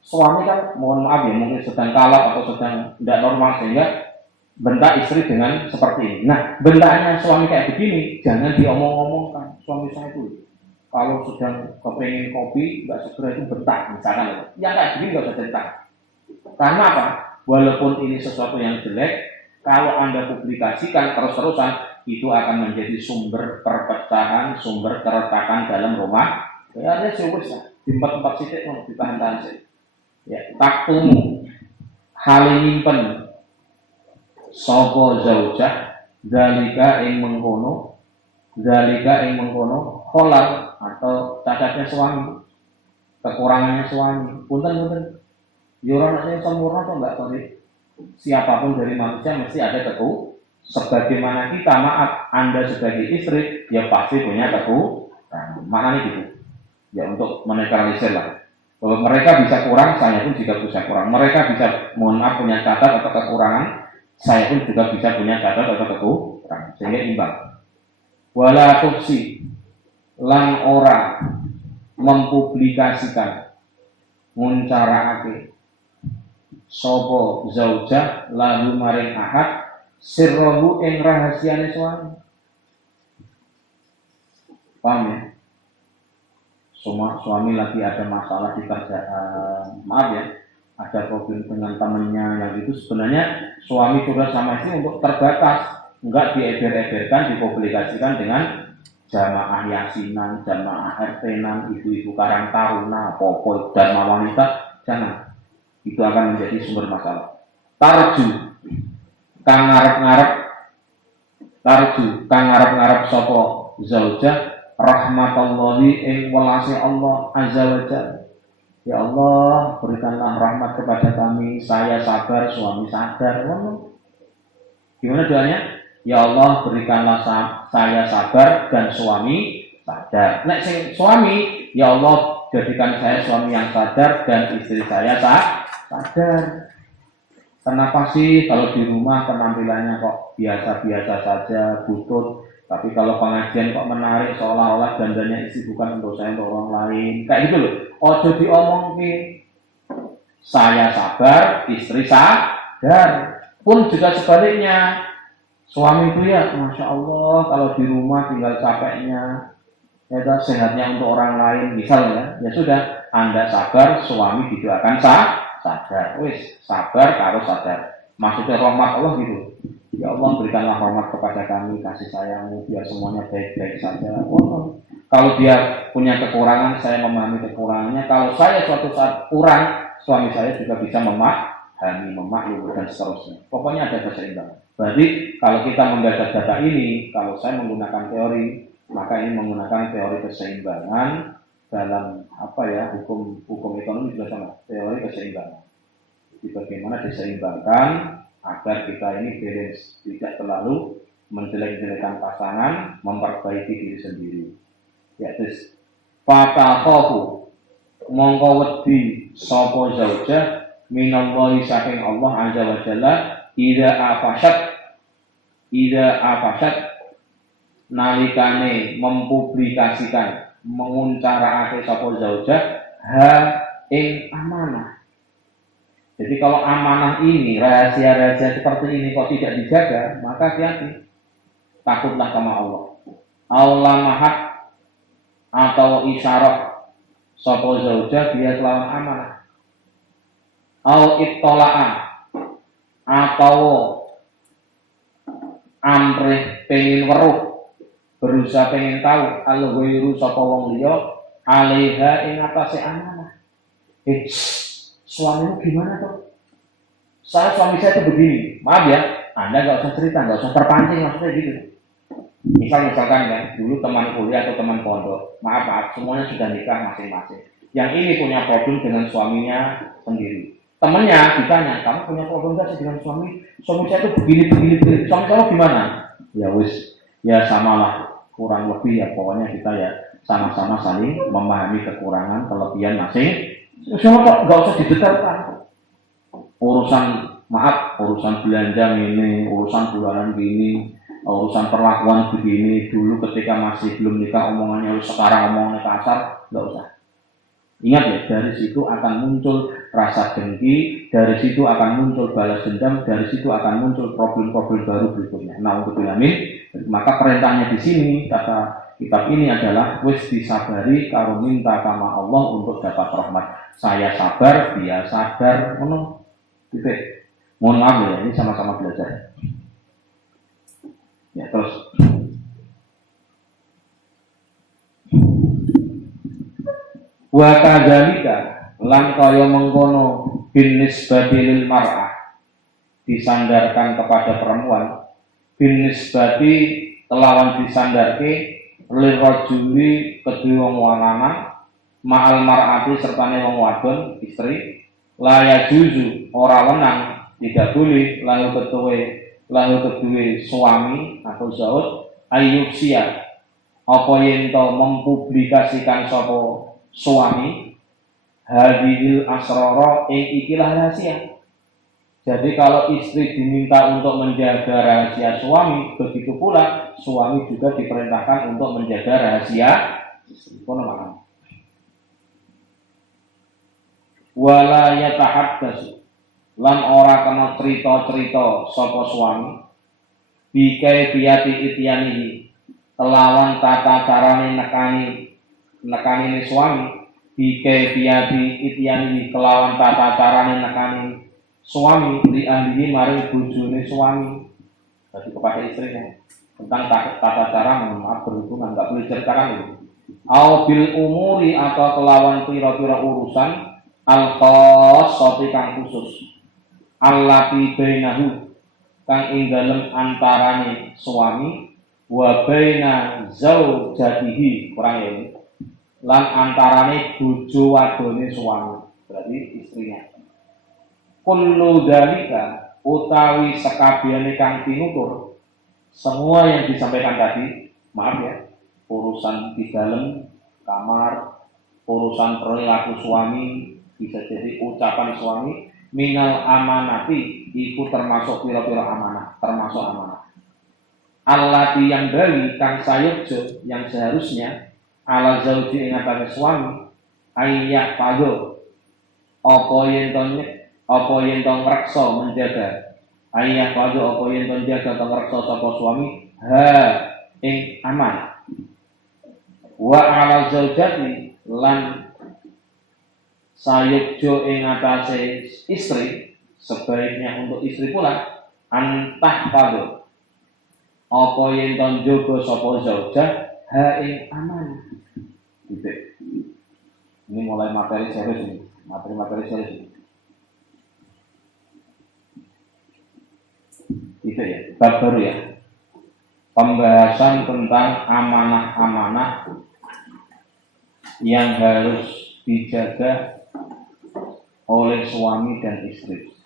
suami kan mohon maaf ya, mungkin sedang kalap atau sedang tidak normal sehingga bentak istri dengan seperti ini. Nah, bentaknya suami kayak begini jangan diomong-omongkan. Suami saya itu kalau sedang kepengen kopi nggak segera itu bentak misalkan, yang kayak begini nggak usah cerita. Karena apa? Walaupun ini sesuatu yang jelek, kalau Anda publikasikan terus-terusan itu akan menjadi sumber perpecahan, sumber keretakan dalam rumah. Ya, ada sumbernya di tempat sitik mau ditahan-tahan sih. Ya, taktumu hal nyimpen sapa zaujah zalika ing mengkono kholal atau cacatnya suami, kekurangannya suami. Punten Ya orang yang sempurna atau enggak tadi. Siapapun dari manusia mesti ada kekurangan. Sebagaimana kita, maaf, Anda sebagai istri, ya pasti punya kekurangan. Maknanya gitu. Ya untuk menetralisir lah. Bahwa mereka bisa kurang, saya pun juga bisa kurang. Mereka bisa, mohon maaf, punya catat atau kekurangan, saya pun juga bisa punya catat atau kekurangan. Sehingga imbang. Wala tufsi lan ora mempublikasikan nguncarake sapa zaujah lalu maring ahad sirrohu ing rahasiane suami. Paham ya? Suami lagi ada masalah di kerjaan, maaf ya, ada problem dengan temannya, yang itu sebenarnya suami curhat sama istri untuk terbatas, enggak dieber-eberkan, dipublikasikan dengan jamaah yasinan, jamaah RT-nan, ibu-ibu karang taruna, popol, dharma wanita, jangan. Itu akan menjadi sumber masalah. Tarju, kang ngarep-ngarep sapa zaujah rahmatullahi ing welase Allah azza wa jalla. Ya Allah, berikanlah rahmat kepada kami, saya sabar, suami sadar. Gimana doanya? Ya Allah, berikanlah saya sabar dan suami sadar. Nek sing suami, ya Allah, jadikan saya suami yang sadar dan istri saya sadar. Kenapa sih kalau di rumah penampilannya kok biasa-biasa saja, butut, tapi kalau pengajian kok menarik, seolah-olah dandannya isi bukan untuk saya, untuk orang lain. Kayak gitu loh. Ojo diomongin. Saya sabar, istri sadar. Pun juga sebaliknya. Suami itu ya, Masya Allah, kalau di rumah tinggal capeknya, ya sehatnya untuk orang lain, misalnya, ya sudah, Anda sabar, suami gitu akan sadar. Wis, sabar harus sadar. Maksudnya rahmat Allah gitu. Ya Allah, berikanlah rahmat kepada kami, kasih sayangmu, biar semuanya baik-baik saja. Oh, kalau dia punya kekurangan, saya memahami kekurangannya. Kalau saya suatu saat kurang, suami saya juga bisa memahami, memaklumi, dan seterusnya. Pokoknya ada keseimbangan. Berarti kalau kita membaca data ini, kalau saya menggunakan teori, maka ini menggunakan teori keseimbangan dalam hukum ekonomi juga sama, teori keseimbangan. Jadi bagaimana diseimbangkan agar kita ini balance, tidak terlalu menjelek-jelekan pasangan, memperbaiki diri sendiri. Ya, terus fatakhafu mongko wedi sapa zaujah minallahi saking Allah azza wa jalla ida afasat nalikane mempublikasikan menguncarake sapa zaujah ing amanah. Jadi kalau amanah ini, rahasia-rahasia seperti ini kok tidak dijaga, maka hati-hati, takutlah sama Allah. Allah mahat atau isyarat sapa zaujah dia kelawan amanah. Au ittola'an atau amrih pengen weruh, berusaha pengen tahu al-ghairu sapa wong liya alaiha ing atase amanah. Suamimu gimana tuh? Suami saya itu begini. Maaf ya, Anda nggak usah cerita, nggak usah terpancing, maksudnya gitu. Misalkan kan, dulu teman kuliah atau teman pondok, maaf, semuanya sudah nikah masing-masing. Yang ini punya problem dengan suaminya sendiri. Temannya ditanya, kamu punya problem nggak sih dengan suami? Suami saya itu begini. Suami kamu gimana? Ya wis, ya samalah, kurang lebih ya pokoknya kita ya sama-sama saling memahami kekurangan, kelebihan masing. Semua kok nggak usah didetailkan. Urusan belanja ini, urusan bulanan gini, urusan perlakuan begini. Dulu ketika masih belum nikah omongannya, sekarang omongannya kasar, nggak usah. Ingat ya, dari situ akan muncul rasa dengki, dari situ akan muncul balas dendam, dari situ akan muncul problem-problem baru berikutnya. Nah, untuk ini, maka perintahnya di sini kata kitab ini adalah wis disabari karo minta sama Allah untuk dapat rahmat. Saya sabar, dia sadar, titik. Mohon maaf ya, ini sama-sama belajar. Ya terus. Wa kadzalika lan kaya mengkono bin nisbati lil mar'ah disandarkan kepada perempuan, bin nisbati kelawan disandarke lil rajuli kedua wong lanang ma'al mar'ati sertane wong wadon istri laya juzu ora wenang, tidak boleh lahu kedue suami atau zaud ayyusia apa yen to mempublikasikan sapa suami hadil asrara ikilah rahasia. Jadi kalau istri diminta untuk menjaga rahasia suami, begitu pula suami juga diperintahkan untuk menjaga rahasia istri. Wala yatahaddatsu lan ora kena cerita-cerita sapa suami bikai biyati ityanihi kelawan tata carane nekani suami bikai biyati ityanihi kelawan tata carane nekani suami li ahlihi maring bojone suami. Jadi kepada istrinya tentang tata cara berhubungan, nggak boleh ceritakan itu. Au bil umuri atau kelawan pira-pira urusan al-khassati kang khusus allati bainahu kang ing dalem antarane suami wa baina zaujatihi kurang ya lan antarane bojo wadone suami berarti istrinya. Kullu dalika utawi sekabehane kang tinutur semua yang disampaikan tadi, maaf ya, urusan di dalam kamar, urusan perilaku suami, bisa jadi ucapan suami, minal amanati iku termasuk pira-pira amanah, termasuk amanah. Allati yang bali kang sayukjo yang seharusnya ala zauji ing atase suami ayyak payo apa yen to ngreksa menjaga ayyak payo apa yen to jaga to ngreksa sapa suami ing aman wa ala zaujati lan sayukjo ing atase istri sebaiknya untuk istri pula antah pado apa yen to njaga sapa zaujah ing aman gitu. Ini mulai materi serius ini, materi serius ini. Itu ya, bab baru ya. Pembahasan tentang amanah-amanah yang harus dijaga oleh suami dan istri.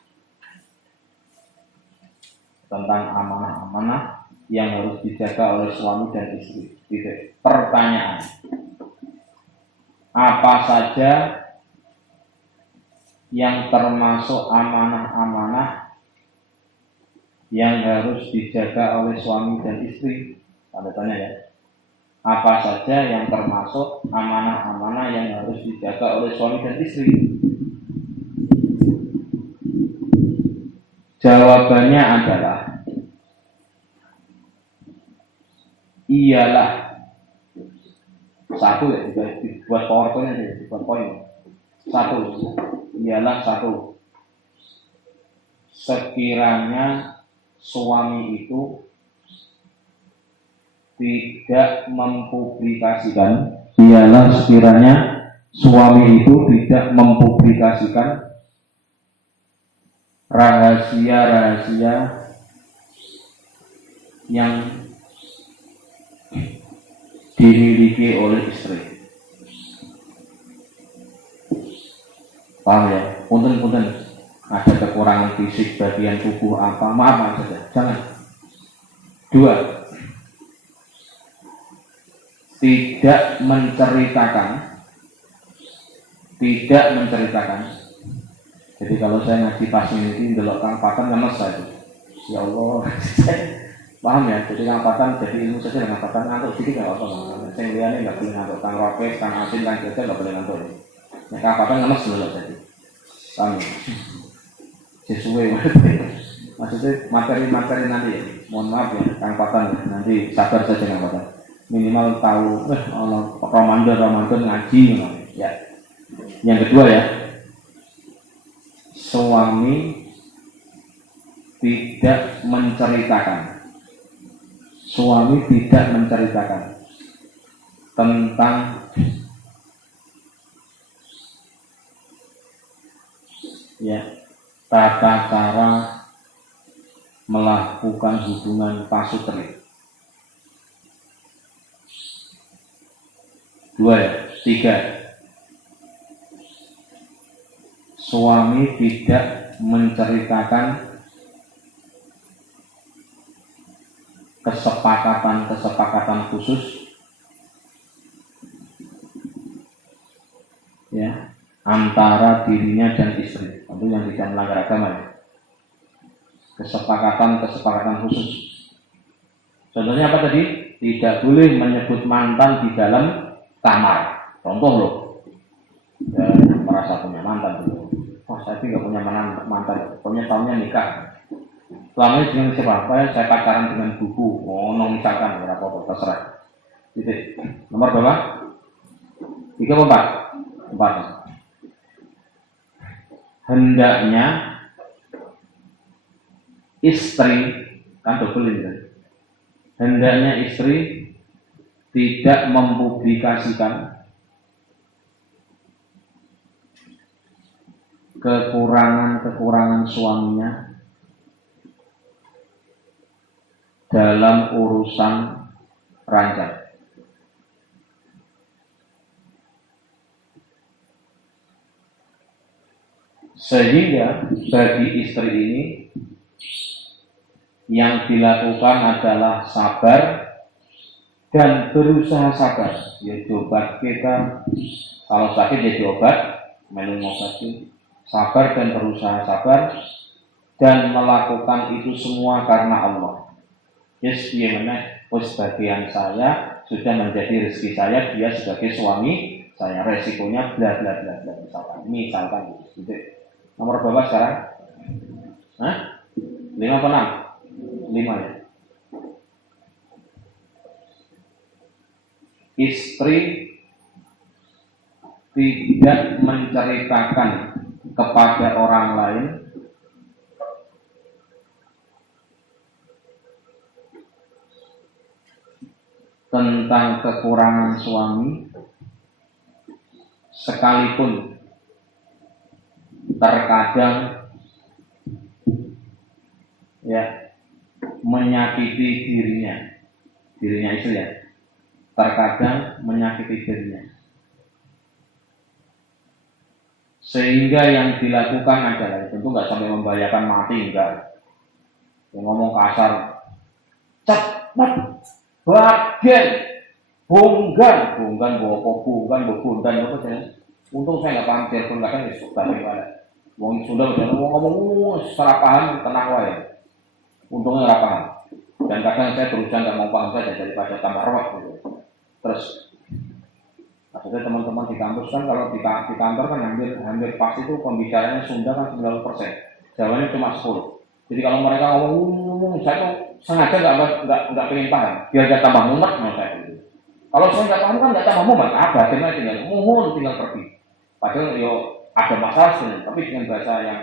Tentang amanah-amanah yang harus dijaga oleh suami dan istri. Gitu. Pertanyaan. Apa saja yang termasuk amanah-amanah yang harus dijaga oleh suami dan istri? Tanda tanya ya. Apa saja yang termasuk amanah-amanah yang harus dijaga oleh suami dan istri? Jawabannya adalah iyalah satu ya, dibuat powerpoint aja, dibuat poin. Satu, ialah satu. Sekiranya suami itu tidak mempublikasikan, ialah sekiranya suami itu tidak mempublikasikan rahasia-rahasia yang dimiliki oleh istri. Paham ya? Punten-punten ada kekurangan fisik bagian tubuh apa, maaf saja, jangan. Dua, tidak menceritakan. Jadi kalau saya ngaji pas ini delok Kang Patan lemes saya. Ya Allah. Paham ya? Jadi Kang Patan jadi ilmu saja dengan Patan ngantuk sedikit enggak apa-apa. Saya lihatnya enggak boleh ngantuk. Kang Roket, Kang Asin, Kang Jasa enggak boleh ngantuk. Nah, Kang Patan lemes dulu jadi. Paham ya? Sesuai maksudnya materi-materi nanti ya. Mohon maaf ya Kang Patan nanti sabar saja Kang Patan. Minimal tahu Ramadan ngaji ya. Yang kedua ya, suami tidak menceritakan tentang ya tata cara melakukan hubungan pasutri. Dua ya, tiga. suami tidak menceritakan kesepakatan khusus ya antara dirinya dan istri, tentu yang tidak melanggar agama ya. Kesepakatan khusus. Contohnya apa tadi? Tidak boleh menyebut mantan di dalam kamar. Contoh loh, merasa punya mantan dulu. Wah, saya tidak punya mantan, punya tahunya nikah. Selama ini dengan siapa? Saya pacaran dengan buku. Oh, misalkan berapa terserah. Titik. Nomor berapa? 3 atau 4? 4. Hendaknya istri kan double ini. Hendaknya istri tidak mempublikasikan kekurangan suaminya dalam urusan ranjang. Sehingga bagi istri ini yang dilakukan adalah sabar dan berusaha sabar. Ya obat kita, kalau sakit jadi obat, minum obat itu. Sabar dan berusaha sabar dan melakukan itu semua karena Allah. Yes, bagian saya sudah menjadi rezeki saya, dia sebagai suami saya, resikonya bla bla bla bla misalkan gitu. Nomor berapa sekarang? 5 atau 6? 5 ya. Istri tidak menceritakan kepada orang lain tentang kekurangan suami, sekalipun terkadang ya menyakiti dirinya itu ya, terkadang menyakiti dirinya, sehingga yang dilakukan adalah tentu nggak sampai membahayakan mati, enggak. Yang ngomong kasar, cepat bagian bonggan apa sih? Untung saya nggak paham telepon kan ya sudah gimana. Wong Sunda udah ngomong secara paham tenang wae. Untungnya nggak paham. Dan kadang saya berusaha nggak mau paham saja daripada tambah rawat gitu. Terus maksudnya teman-teman di kampus kan kalau di kantor kan hampir pasti itu pembicaranya Sunda kan 90%, Jawanya cuma 10. Jadi kalau mereka ngomong saya tuh sengaja nggak pengen paham, biar gak tambah mumet sama saya gitu. Kalau saya nggak paham kan nggak tambah mumet, akhirnya tinggal pergi. Padahal yo ada masalah sih, tapi dengan bahasa yang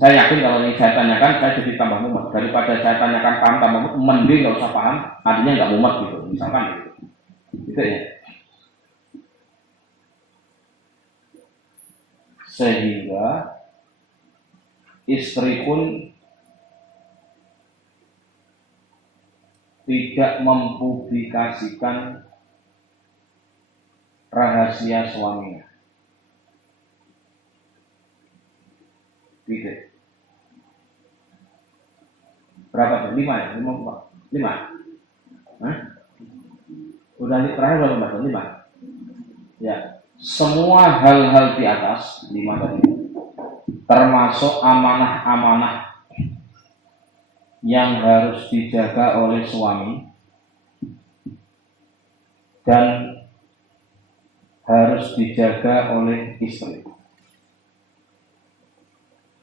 saya yakin kalau ini saya tanyakan saya jadi tambah mumet. Daripada saya tanyakan paham tambah mumet, mending nggak usah paham, artinya nggak mumet gitu, misalkan gitu. Gitu ya. Sehingga istri pun tidak mempublikasikan rahasia suaminya. Tidak. Berapa tuh? 5 ya? 5? Hah? Udah terakhir berapa? 5? Ya. Semua hal-hal di atas 5 tadi, termasuk amanah-amanah yang harus dijaga oleh suami dan harus dijaga oleh istri.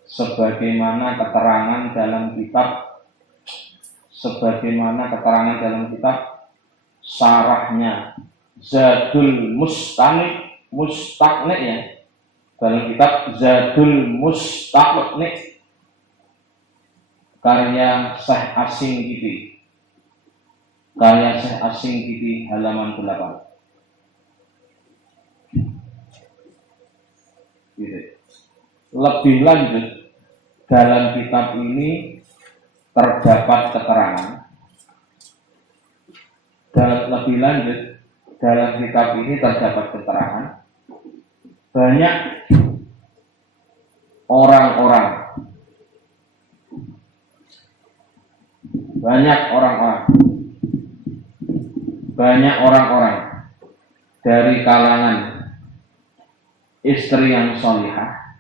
Sebagaimana keterangan dalam kitab syarahnya Zadul Mustaqni ya, dalam kitab Zadul Mustaqni karya Syekh Asing-Kiti halaman 8. Gitu. Lebih lanjut dalam kitab ini terdapat keterangan. Banyak orang-orang, banyak orang-orang dari kalangan istri yang sholihah,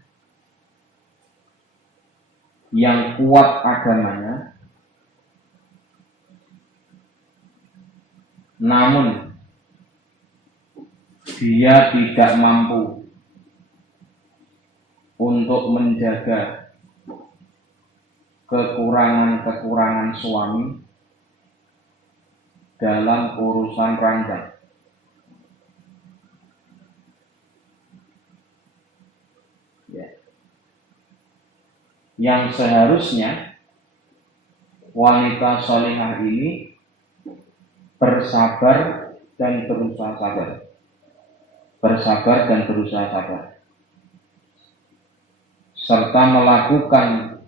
yang kuat agamanya, namun dia tidak mampu untuk menjaga kekurangan-kekurangan suami dalam urusan ranjang. Ya. Yang seharusnya wanita sholihah ini bersabar dan berusaha sabar. Bersabar dan berusaha sabar. Serta melakukan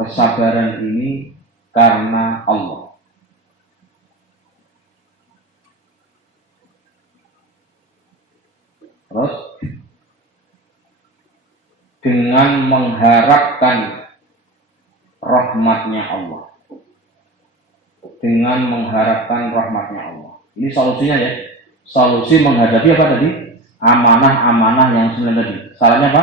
kesabaran ini karena Allah. Terus dengan mengharapkan rahmatnya Allah. Dengan mengharapkan rahmatnya Allah. Ini solusinya ya. Solusi menghadapi apa tadi? Amanah-amanah yang sembilan tadi. Salahnya apa?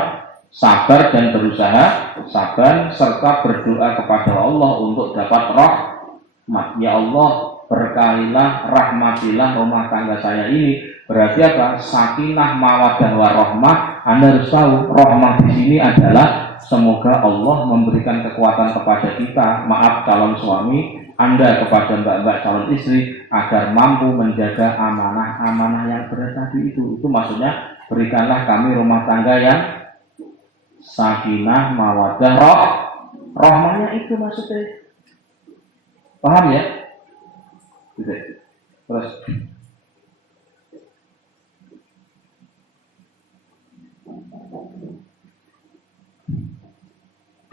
Sabar dan berusaha sabar serta berdoa kepada Allah untuk dapat rahmat. Ya Allah, berkalilah, rahmatilah rumah tangga saya ini. Berarti apa? Sakinah, mawaddah, warahmah. Anda harus tahu, rahmah di sini adalah semoga Allah memberikan kekuatan kepada kita. Maaf calon suami, Anda kepada mbak-mbak calon istri agar mampu menjaga amanah-amanah yang berat tadi itu. Itu maksudnya berikanlah kami rumah tangga yang sakinah, mawaddah, rahmahnya itu maksudnya. Paham ya? Terus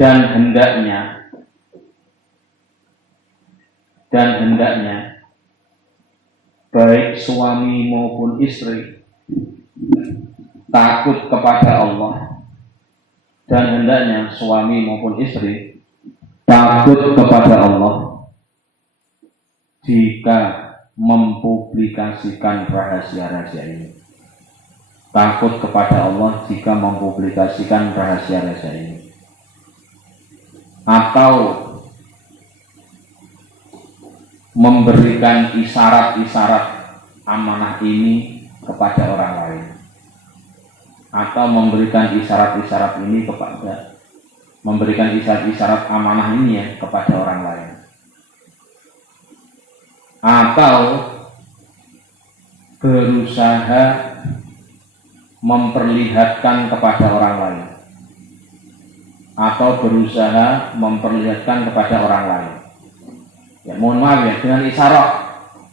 dan hendaknya baik suami maupun istri takut kepada Allah, dan hendaknya suami maupun istri takut kepada Allah jika mempublikasikan rahasia-rahasia ini. Takut kepada Allah jika mempublikasikan rahasia-rahasia ini, atau memberikan isyarat-isyarat amanah ini kepada orang lain, atau memberikan isyarat-isyarat ini kepada memberikan isyarat-isyarat amanah ini ya kepada orang lain, atau berusaha memperlihatkan kepada orang lain, atau berusaha memperlihatkan kepada orang lain. Ya, mohon maaf ya, dengan isyarat.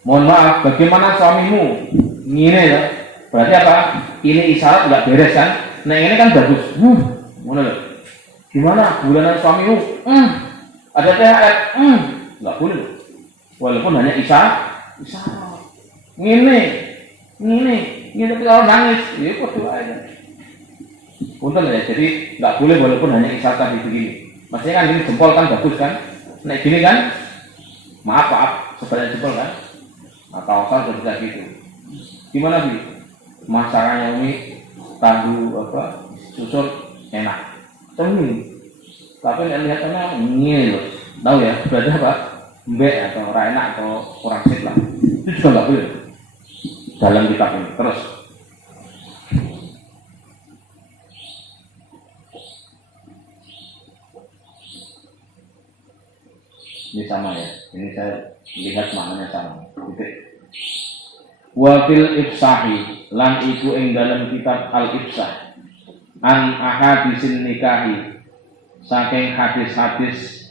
Mohon maaf, bagaimana suamimu? Ini ya. Berarti apa? Ini isyarat nggak beres kan? Nah ini kan bagus. Mana loh? Gimana bulanan suamimu? Ada THR? Nggak boleh. Walaupun hanya isyarat. Ini tapi kalau nangis, ya kok doa aja. Punten ya, jadi nggak boleh walaupun hanya isyarat tadi begini. Maksudnya kan ini jempol kan bagus kan? Nah gini kan? Maaf, sebenarnya jempol kan? Atau asal tidak gitu. Gimana bi? Masalahnya ini tahu apa? Susul enak. Tapi lihatnya ini loh. Tahu ya? Berarti apa? Mbek atau enak atau kurang sip lah. Itu juga nggak boleh dalam kitab ini. Terus ini sama ya, ini saya lihat maknanya sama. Wafil ifsahi lan iku ing dalam kitab al ifsah an ahadisin nikahi saking hadis-hadis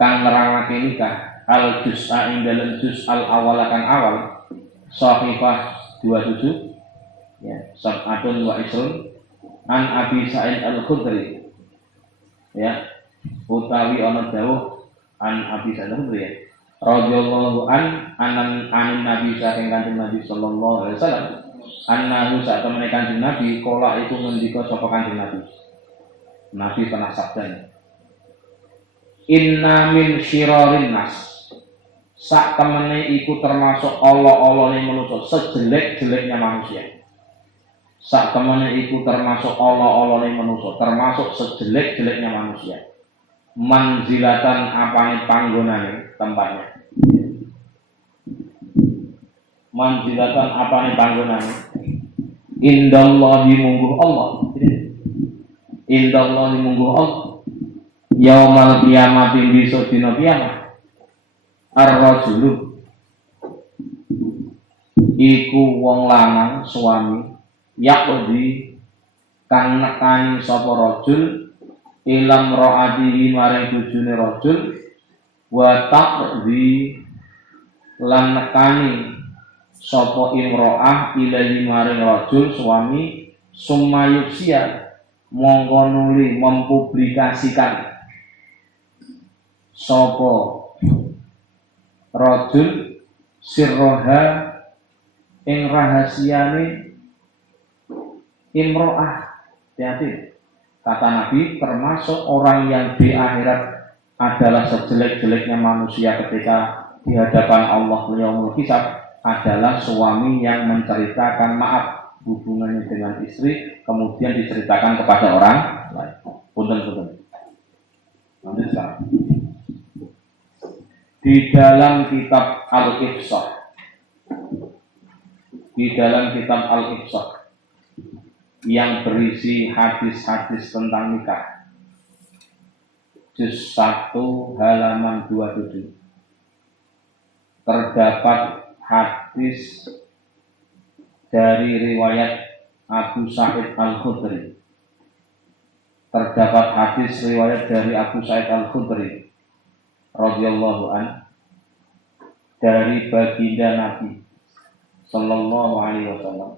kang nerangake nikah al juz'a ing dalam juz al awal kang awal sahifah 27 ya sab'atun wa isrun an Abi Sa'id al-Khudri ya utawi ana dawuh an Abi Sa'id al-Khudri ya radhiyallahu anin Nabi saking Kanjeng Nabi sallallahu alaihi wasallam annahu sak temene Kanjeng Nabi kala iku ngendika sapa Kanjeng Nabi Nabi pernah sabda, inna min syirarin nas, sak temene iku termasuk Allah-Allah yang manusia, sejelek-jeleknya manusia. Sak temene iku termasuk Allah-Allah yang manusia, termasuk sejelek-jeleknya manusia. Manzilatan apane panggonane tempatnya. Manzilatan apane panggonane. Indallahi mungguh Allah. Indallahi mungguh Allah. Yaumal kiamati besok dina kiamat. Ar-rajulu iku wong lanang suami yaqdi kang nekani sapa rajul ilam ra'atihi maring bojone rajul wa taqdi lan nekani sapa imro'ah ilahi maring rajul suami sumayusia mongko nuli mempublikasikan sapa rajul sirroha ing rahasiane imro'ah. Hati-hati. Kata Nabi, termasuk orang yang di akhirat adalah sejelek-jeleknya manusia ketika di hadapan Allah yaumul hisab adalah suami yang menceritakan maaf hubungannya dengan istri kemudian diceritakan kepada orang lain. Punten-punten. Nanti sekarang. Di dalam kitab Al-Ifsah, yang berisi hadis-hadis tentang nikah, juz 1 halaman 27, terdapat hadis dari riwayat Abu Sa'id Al-Khudri. Terdapat hadis riwayat dari Abu Sa'id Al-Khudri radhiyallahu an dari baginda Nabi sallallahu alaihi wasallam,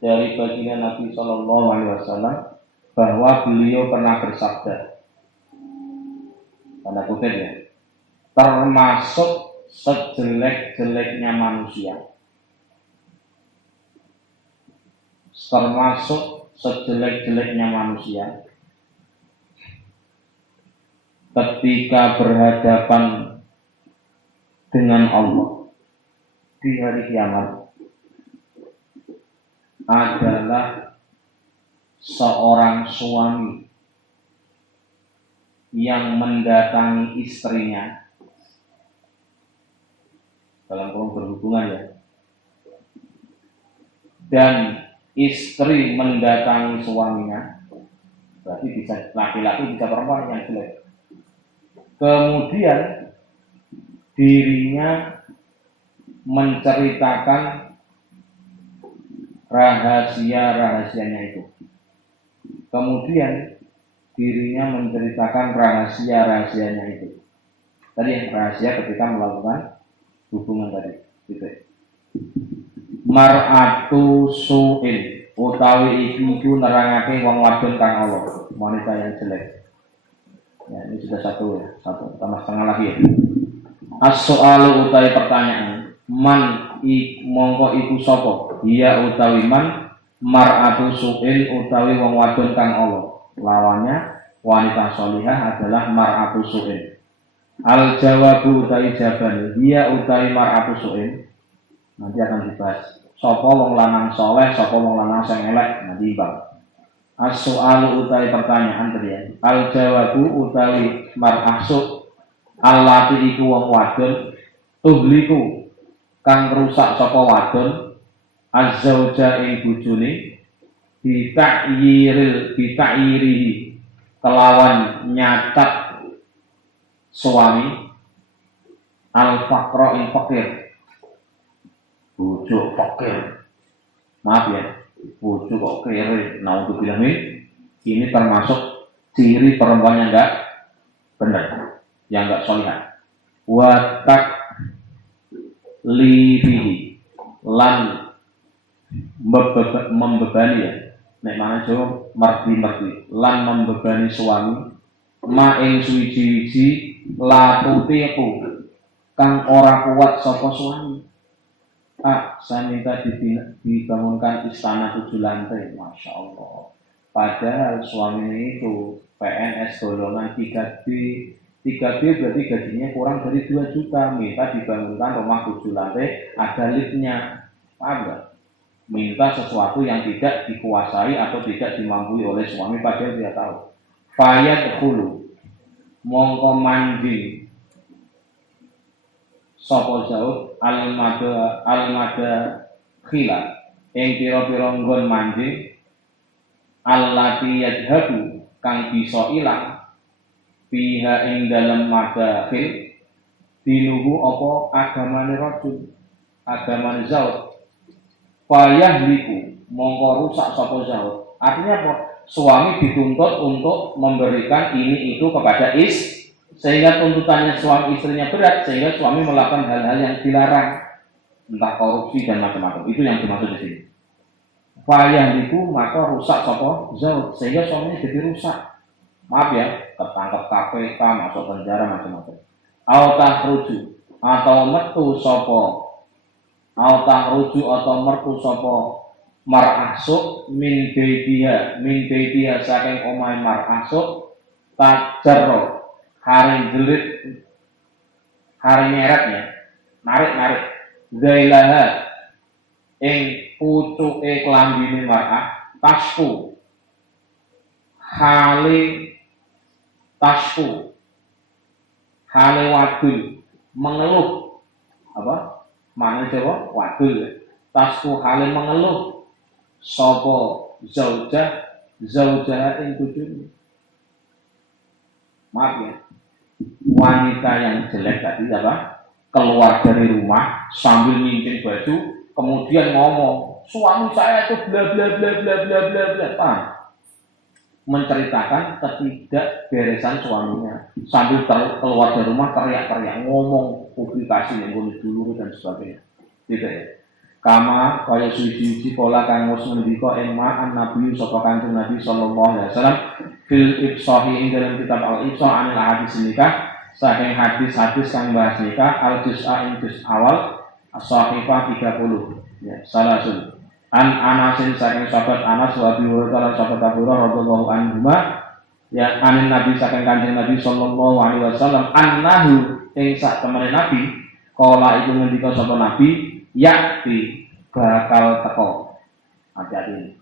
dari baginda Nabi sallallahu alaihi wasallam bahwa beliau pernah bersabda, tanda kutip ya, termasuk sejelek-jeleknya manusia, termasuk sejelek-jeleknya manusia ketika berhadapan dengan Allah di hari kiamat adalah seorang suami yang mendatangi istrinya dalam kurung berhubungan ya, dan istri mendatangi suaminya, berarti bisa laki-laki bisa perempuan yang jelek. Kemudian dirinya menceritakan rahasia-rahasianya itu. Kemudian dirinya menceritakan rahasia-rahasianya itu. Tadi yang rahasia ketika melakukan hubungan tadi. Gitu. Mar'atu su'in utawi iku nerangake wong wadon kang Allah, wanita yang jelek. Ya, ini sudah satu ya, satu tambah setengah lagi ya. As-so'alu utawi pertanyaan, man mongko iku sapa? Dia utawi man mar'atu su'in utawi wong wadon kang Allah. Lawannya wanita sholihah adalah mar'atu su'in. Al jawabu utawi jawaban dia utawi mar'atu su'in. Nanti akan dibahas. Sapa wong lanang soleh, sapa wong lanang sing elek, nanti bang. As-so'alu utawi pertanyaan tadi. Al jawabu utawi mar'ahsu allati iku wong wadon tubliku kang rusak sapa wadon az-zauja ing bojone bita'yirihi kelawan nyatat suami al-faqra ing fakir, bojo fakir, maaf ya, bojo kok kere, naudzubillah ini termasuk ciri perempuan yang enggak benar, yang enggak solihah. Watak libihi lan membebani ya, nek mana Jawa merdi lan membebani suami ma ing suwiji-wiji latuteku kang ora kuat sapa suami. Saya minta dibangunkan istana 7 lantai, masya Allah. Padahal suaminya itu PNS golongan 3B. 3B berarti gajinya kurang dari 2 juta, minta dibangunkan rumah 7 lantai, ada liftnya. Paham nggak? Minta sesuatu yang tidak dikuasai atau tidak dimampui oleh suami, padahal dia tahu. Fayat hulu, mongko manjing sapa zaud al-mada khila ing pira-pira nggon manjing allati yadhabu kang bisa ilang fiha ing dalem madakhil dinuhu apa agamane rajul, agamane zaud. Payah liku mongko rusak sapa zaud. Artinya apa? Suami dituntut untuk memberikan ini itu kepada sehingga tuntutannya suami istrinya berat, sehingga suami melakukan hal-hal yang dilarang, entah korupsi dan macam-macam. Itu yang dimaksud di sini. Payah itu maka rusak sapa zaud, sehingga suaminya jadi rusak. Maaf ya, ketangkep KPK, masuk penjara macam-macam. Autah ruju atau metu sapa, autah ruju atau mertu sapa mar'asuk min baitia saking omahe mar'asuk tajarro hari jelit hari nyeretnya narik zailaha ing pucuke klambine mar'ah tasku hale wadul mengeluh apa mana coba wadul tasku hale mengeluh sapa zaujah ing bojone. Maaf ya, wanita yang jelek tadi apa keluar dari rumah sambil nyincin baju kemudian ngomong suami saya itu bla bla bla bla bla bla bla, menceritakan ketidakberesan suaminya sambil keluar dari rumah teriak-teriak ngomong publikasi yang dulu dan sebagainya, gitu ya. Kama kaya suci-suci pola kang wis ngendika ema an-nabi sapa Kanjeng Nabi sallallahu alaihi wasallam fil ifsahi ing dalam kitab al-ifsah anil hadis nikah saking hadis-hadis kang bahas nikah al-juz'a ing juz awal as-sahifah 30 ya salasul an Anasin saking sahabat Anas wa Abi Hurairah sahabat Abu Hurairah radhiyallahu anhu ya anin Nabi saking Kanjeng Nabi sallallahu alaihi wasallam annahu ing sak temene Nabi kala iku ngendika sapa Nabi yakti bakal teko. Hati-hati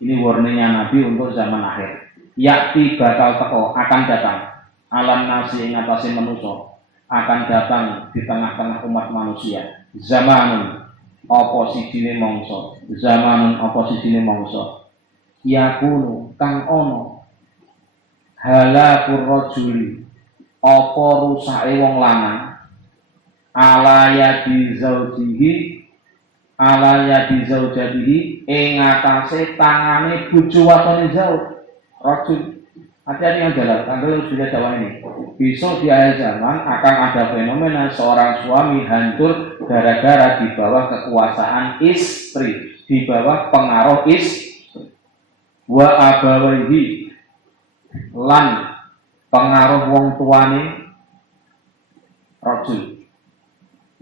ini warningnya Nabi untuk zaman akhir. Yakti bakal teko, akan datang alam nasi ing atase manusa, akan datang di tengah-tengah umat manusia zamanun oposisine mangsa yakunu kang ono halakur rajuli apa rusake wong lanang ala yadi zaujatihi ing atase tangane bojo watone zauj rajul. Hati-hati yang dalam tanggal sudah jawab ini. Besok di akhir zaman akan ada fenomena seorang suami hancur gara-gara di bawah kekuasaan istri, di bawah pengaruh istri. Wa abawaihi lan pengaruh wong tuane rajul.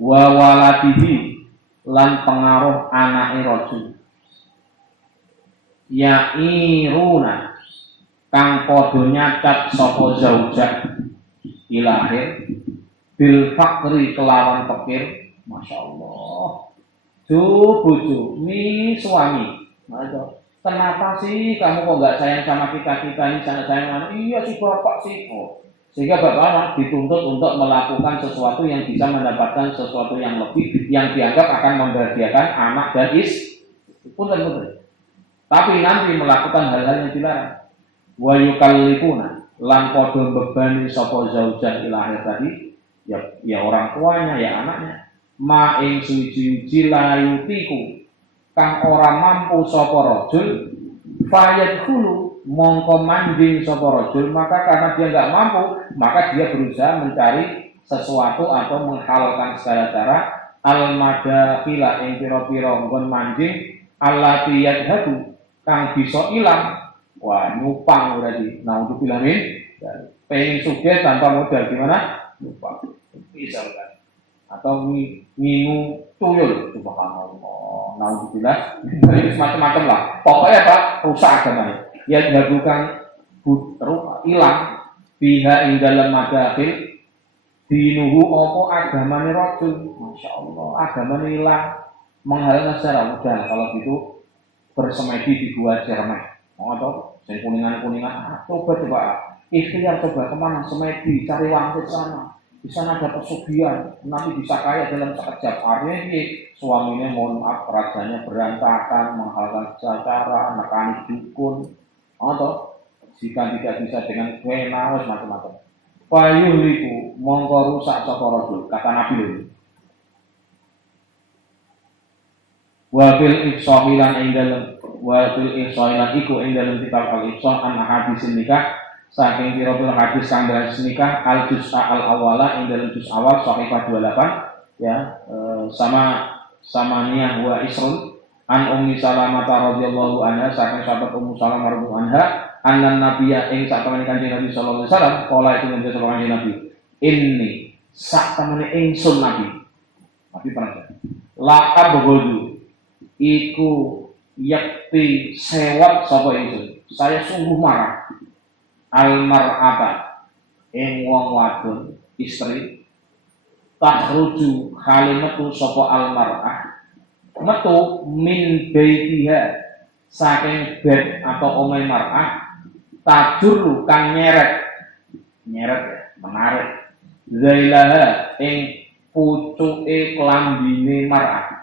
Wa waladihi lan pengaruh anake rajul. Yairuna kang padha nyacat sapa zaujah ilahir bil fakri kelawan fakir. Masyaallah. Bojo, mi suami. Masa kenapa sih kamu kok enggak sayang sama kita ini sangat sayang mana? Iya sih bapak sih. Oh. Sehingga bapak dituntut untuk melakukan sesuatu yang bisa mendapatkan sesuatu yang lebih yang dianggap akan membahagiakan anak dan istri. Punten. Tapi nanti melakukan hal-hal yang dilarang. Wa yukallifuna lan padha bebani sapa zaujah ilahir tadi ya orang tuanya ya anaknya ma ing suci layutiku kang ora mampu sapa rajul fayadkhulu mongko manjing sapa rajul, maka karena dia enggak mampu maka dia berusaha mencari sesuatu atau menghalalkan segala cara al-madakhila ing pira-pira nggon manjing allati yadhabu kang bisa ilang. Wah, nyupang berarti. Nah, untuk bilangin pengen sugih tanpa modal gimana? Nyupang. Misalkan. Atau ngingu tuyul. Subhanallah. Nah, untuk bilang macam-macam lah. Pokoknya apa? Rusak agamanya. ya bukan hilang biha ing dalam madakhil dinuhu apa agamane rajul. Masya Allah, agamane hilang, menghalang secara mudah. Kalau gitu bersemedi di gua Jerman, atau saya kuningan, coba ikhtiar, coba kemana, semedi, cari uang ke sana. Di sana ada pesugihan, nanti bisa kaya dalam sekejap. Artinya ini suaminya mohon maaf, rajanya berantakan, menghalalkan cara, nekani dukun, atau jika tidak bisa dengan wena, macam-macam. Payuliku mongko rusak sapa rajul, kata Nabi lho. Wafil ifsahilan ing dalem wafil ifsahilan iku ing dalem kitab al-ifsah an hadisin nikah saking pira-pira hadis kang bahas nikah al juz al awala ing dalam juz awal sahifah 28 ya, sama niyah wa isrun an ummi salamah radhiyallahu anha saking sahabat ummu salamah radhiyallahu anha annan nabiyya ing sak temene kanjeng Nabi sallallahu alaihi wasallam kala itu menjadi sallallahu alaihi Nabi ini sak temene ingsun Nabi pernah laqab bodu iku yakti sewat sapa ingsun saya sungguh marah almar'ata ing wong wadon istri tahruju kalimetu sapa almar'ah metu min baitiha saking bed atau omai mar'ah tajur kang nyeret menarik zailaha ing pucuke klambine mar'ah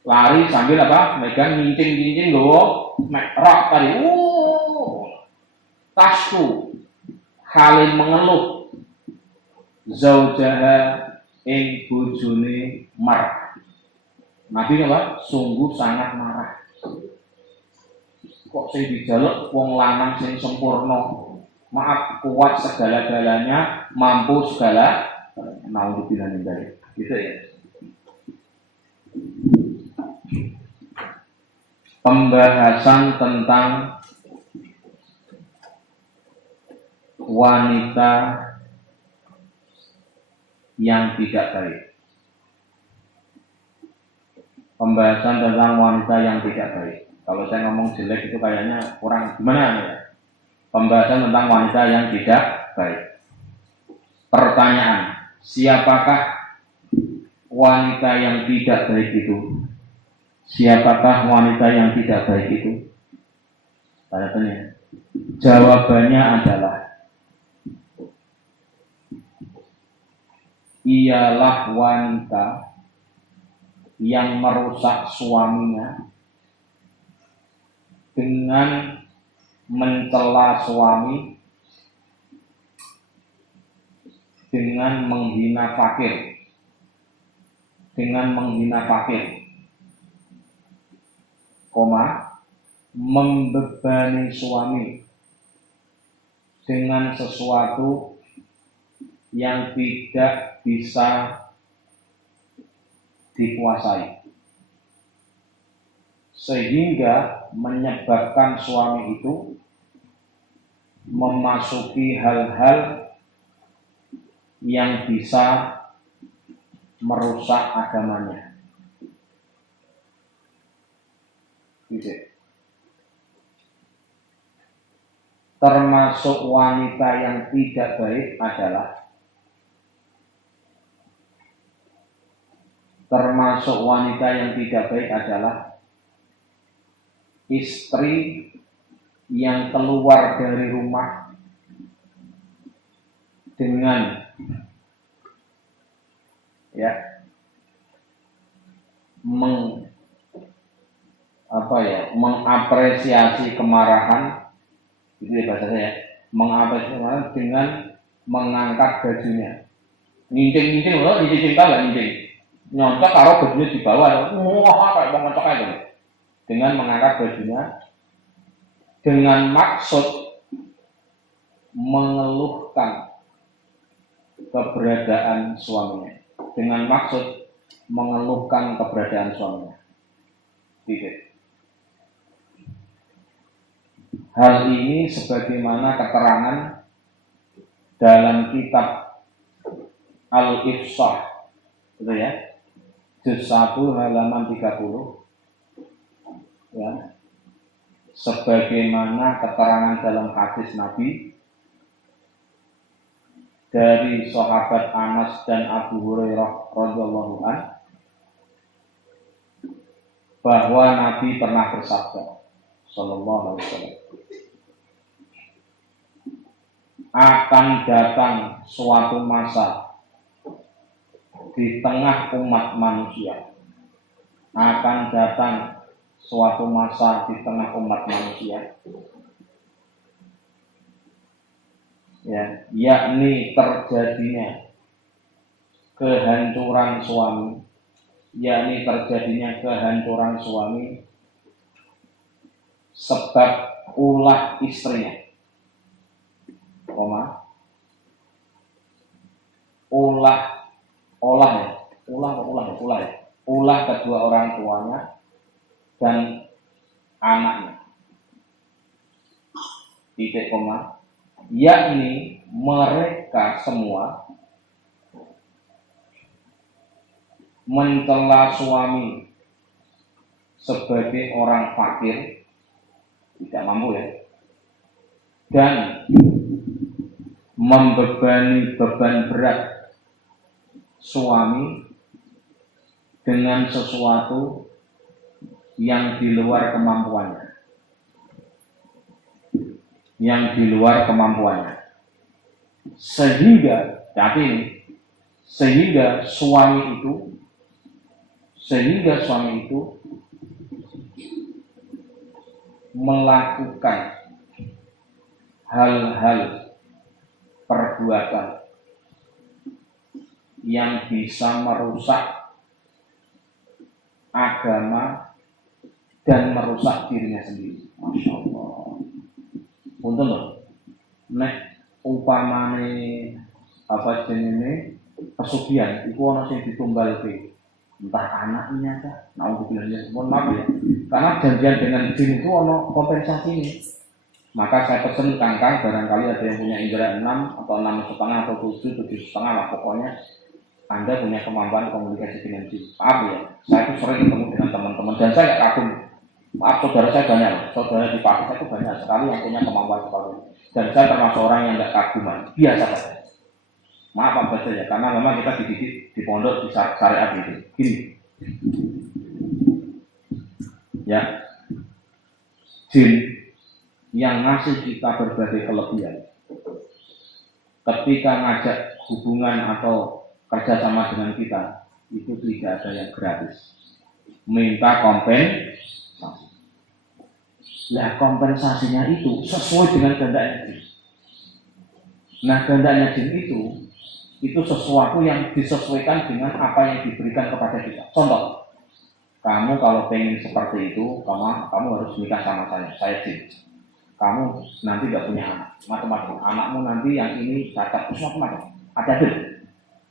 lari sambil apa megang nyincing lho mek rok tadi tasku halin mengeluh zaujaha ing bojone marah. Nabi apa? Sungguh sangat marah. Kok sing dijaluk wong lanang sing sempurna, maaf kuat segala-galanya, mampu segala, naudzubillah min dzalik. Gitu ya. Pembahasan tentang wanita yang tidak baik. Pembahasan tentang wanita yang tidak baik. Kalau saya ngomong jelek itu kayaknya kurang gimana ya? Pembahasan tentang wanita yang tidak baik. Pertanyaan, siapakah wanita yang tidak baik itu? Siapakah wanita yang tidak baik itu? Tanya tanya. Jawabannya adalah ialah wanita yang merusak suaminya dengan mencela suami, dengan menghina fakir, membebani suami dengan sesuatu yang tidak bisa dikuasai, sehingga menyebabkan suami itu memasuki hal-hal yang bisa merusak agamanya. Termasuk wanita yang tidak baik adalah istri yang keluar dari rumah dengan mengapresiasi kemarahan, itu ya bahasa saya, mengapresiasi kemarahan dengan mengangkat bajunya, nyincing loh, nyincing, nyontok karo bajunya di bawah, kayak mau ngocok aja, dengan mengangkat bajunya, dengan maksud mengeluhkan keberadaan suaminya, Tidak. Hal ini sebagaimana keterangan dalam kitab Al-Ifsah, gitu ya, juz 1 halaman 30, ya. sebagaimana keterangan dalam hadis Nabi dari sahabat Anas dan Abu Hurairah radhiyallahu anhu bahwa Nabi pernah bersabda sallallahu alaihi wasallam, akan datang suatu masa di tengah umat manusia, akan datang suatu masa di tengah umat manusia, ya, yakni terjadinya kehancuran suami, sebab ulah istrinya, ulah kedua orang tuanya dan anaknya, yakni mereka semua mencela suami sebagai orang fakir, tidak mampu ya, dan membebani beban berat suami dengan sesuatu yang di luar kemampuannya, sehingga suami itu melakukan hal-hal perbuatan yang bisa merusak agama dan merusak dirinya sendiri. Masya Allah. Untuk loh, nek upamane apa jenenge pesugihan, itu ono sing ditumbalke, entah anaknya kah, naudzubillah, mohon maaf ya, karena janjian dengan jin itu ono kompensasinya. Maka saya pesen kangkang, barangkali ada yang punya indera 6 atau 6,5 atau 7,5 lah, pokoknya Anda punya kemampuan komunikasi dengan jin. Maaf ya, saya itu sering ketemu dengan teman-teman dan saya gak kagum. Maaf, saudara saya banyak, saudara di Pakistan itu banyak sekali yang punya kemampuan seperti itu. Dan saya termasuk orang yang gak kaguman, biasa saja. Maaf apa saja, karena memang kita dididik di pondok di syariat itu. Gini, ya, jin yang ngasih kita berbagai kelebihan, ketika ngajak hubungan atau kerjasama dengan kita, itu tidak ada yang gratis. Minta kompensasi. Nah, kompensasinya itu sesuai dengan kehendaknya jin. Nah, kehendaknya jin itu sesuatu yang disesuaikan dengan apa yang diberikan kepada kita. Contoh, kamu kalau pengen seperti itu, kamu harus nikah sama saya jin. Kamu nanti gak punya anak, macam-macam. Anakmu nanti yang ini cacat, macam-macam. Ada jin.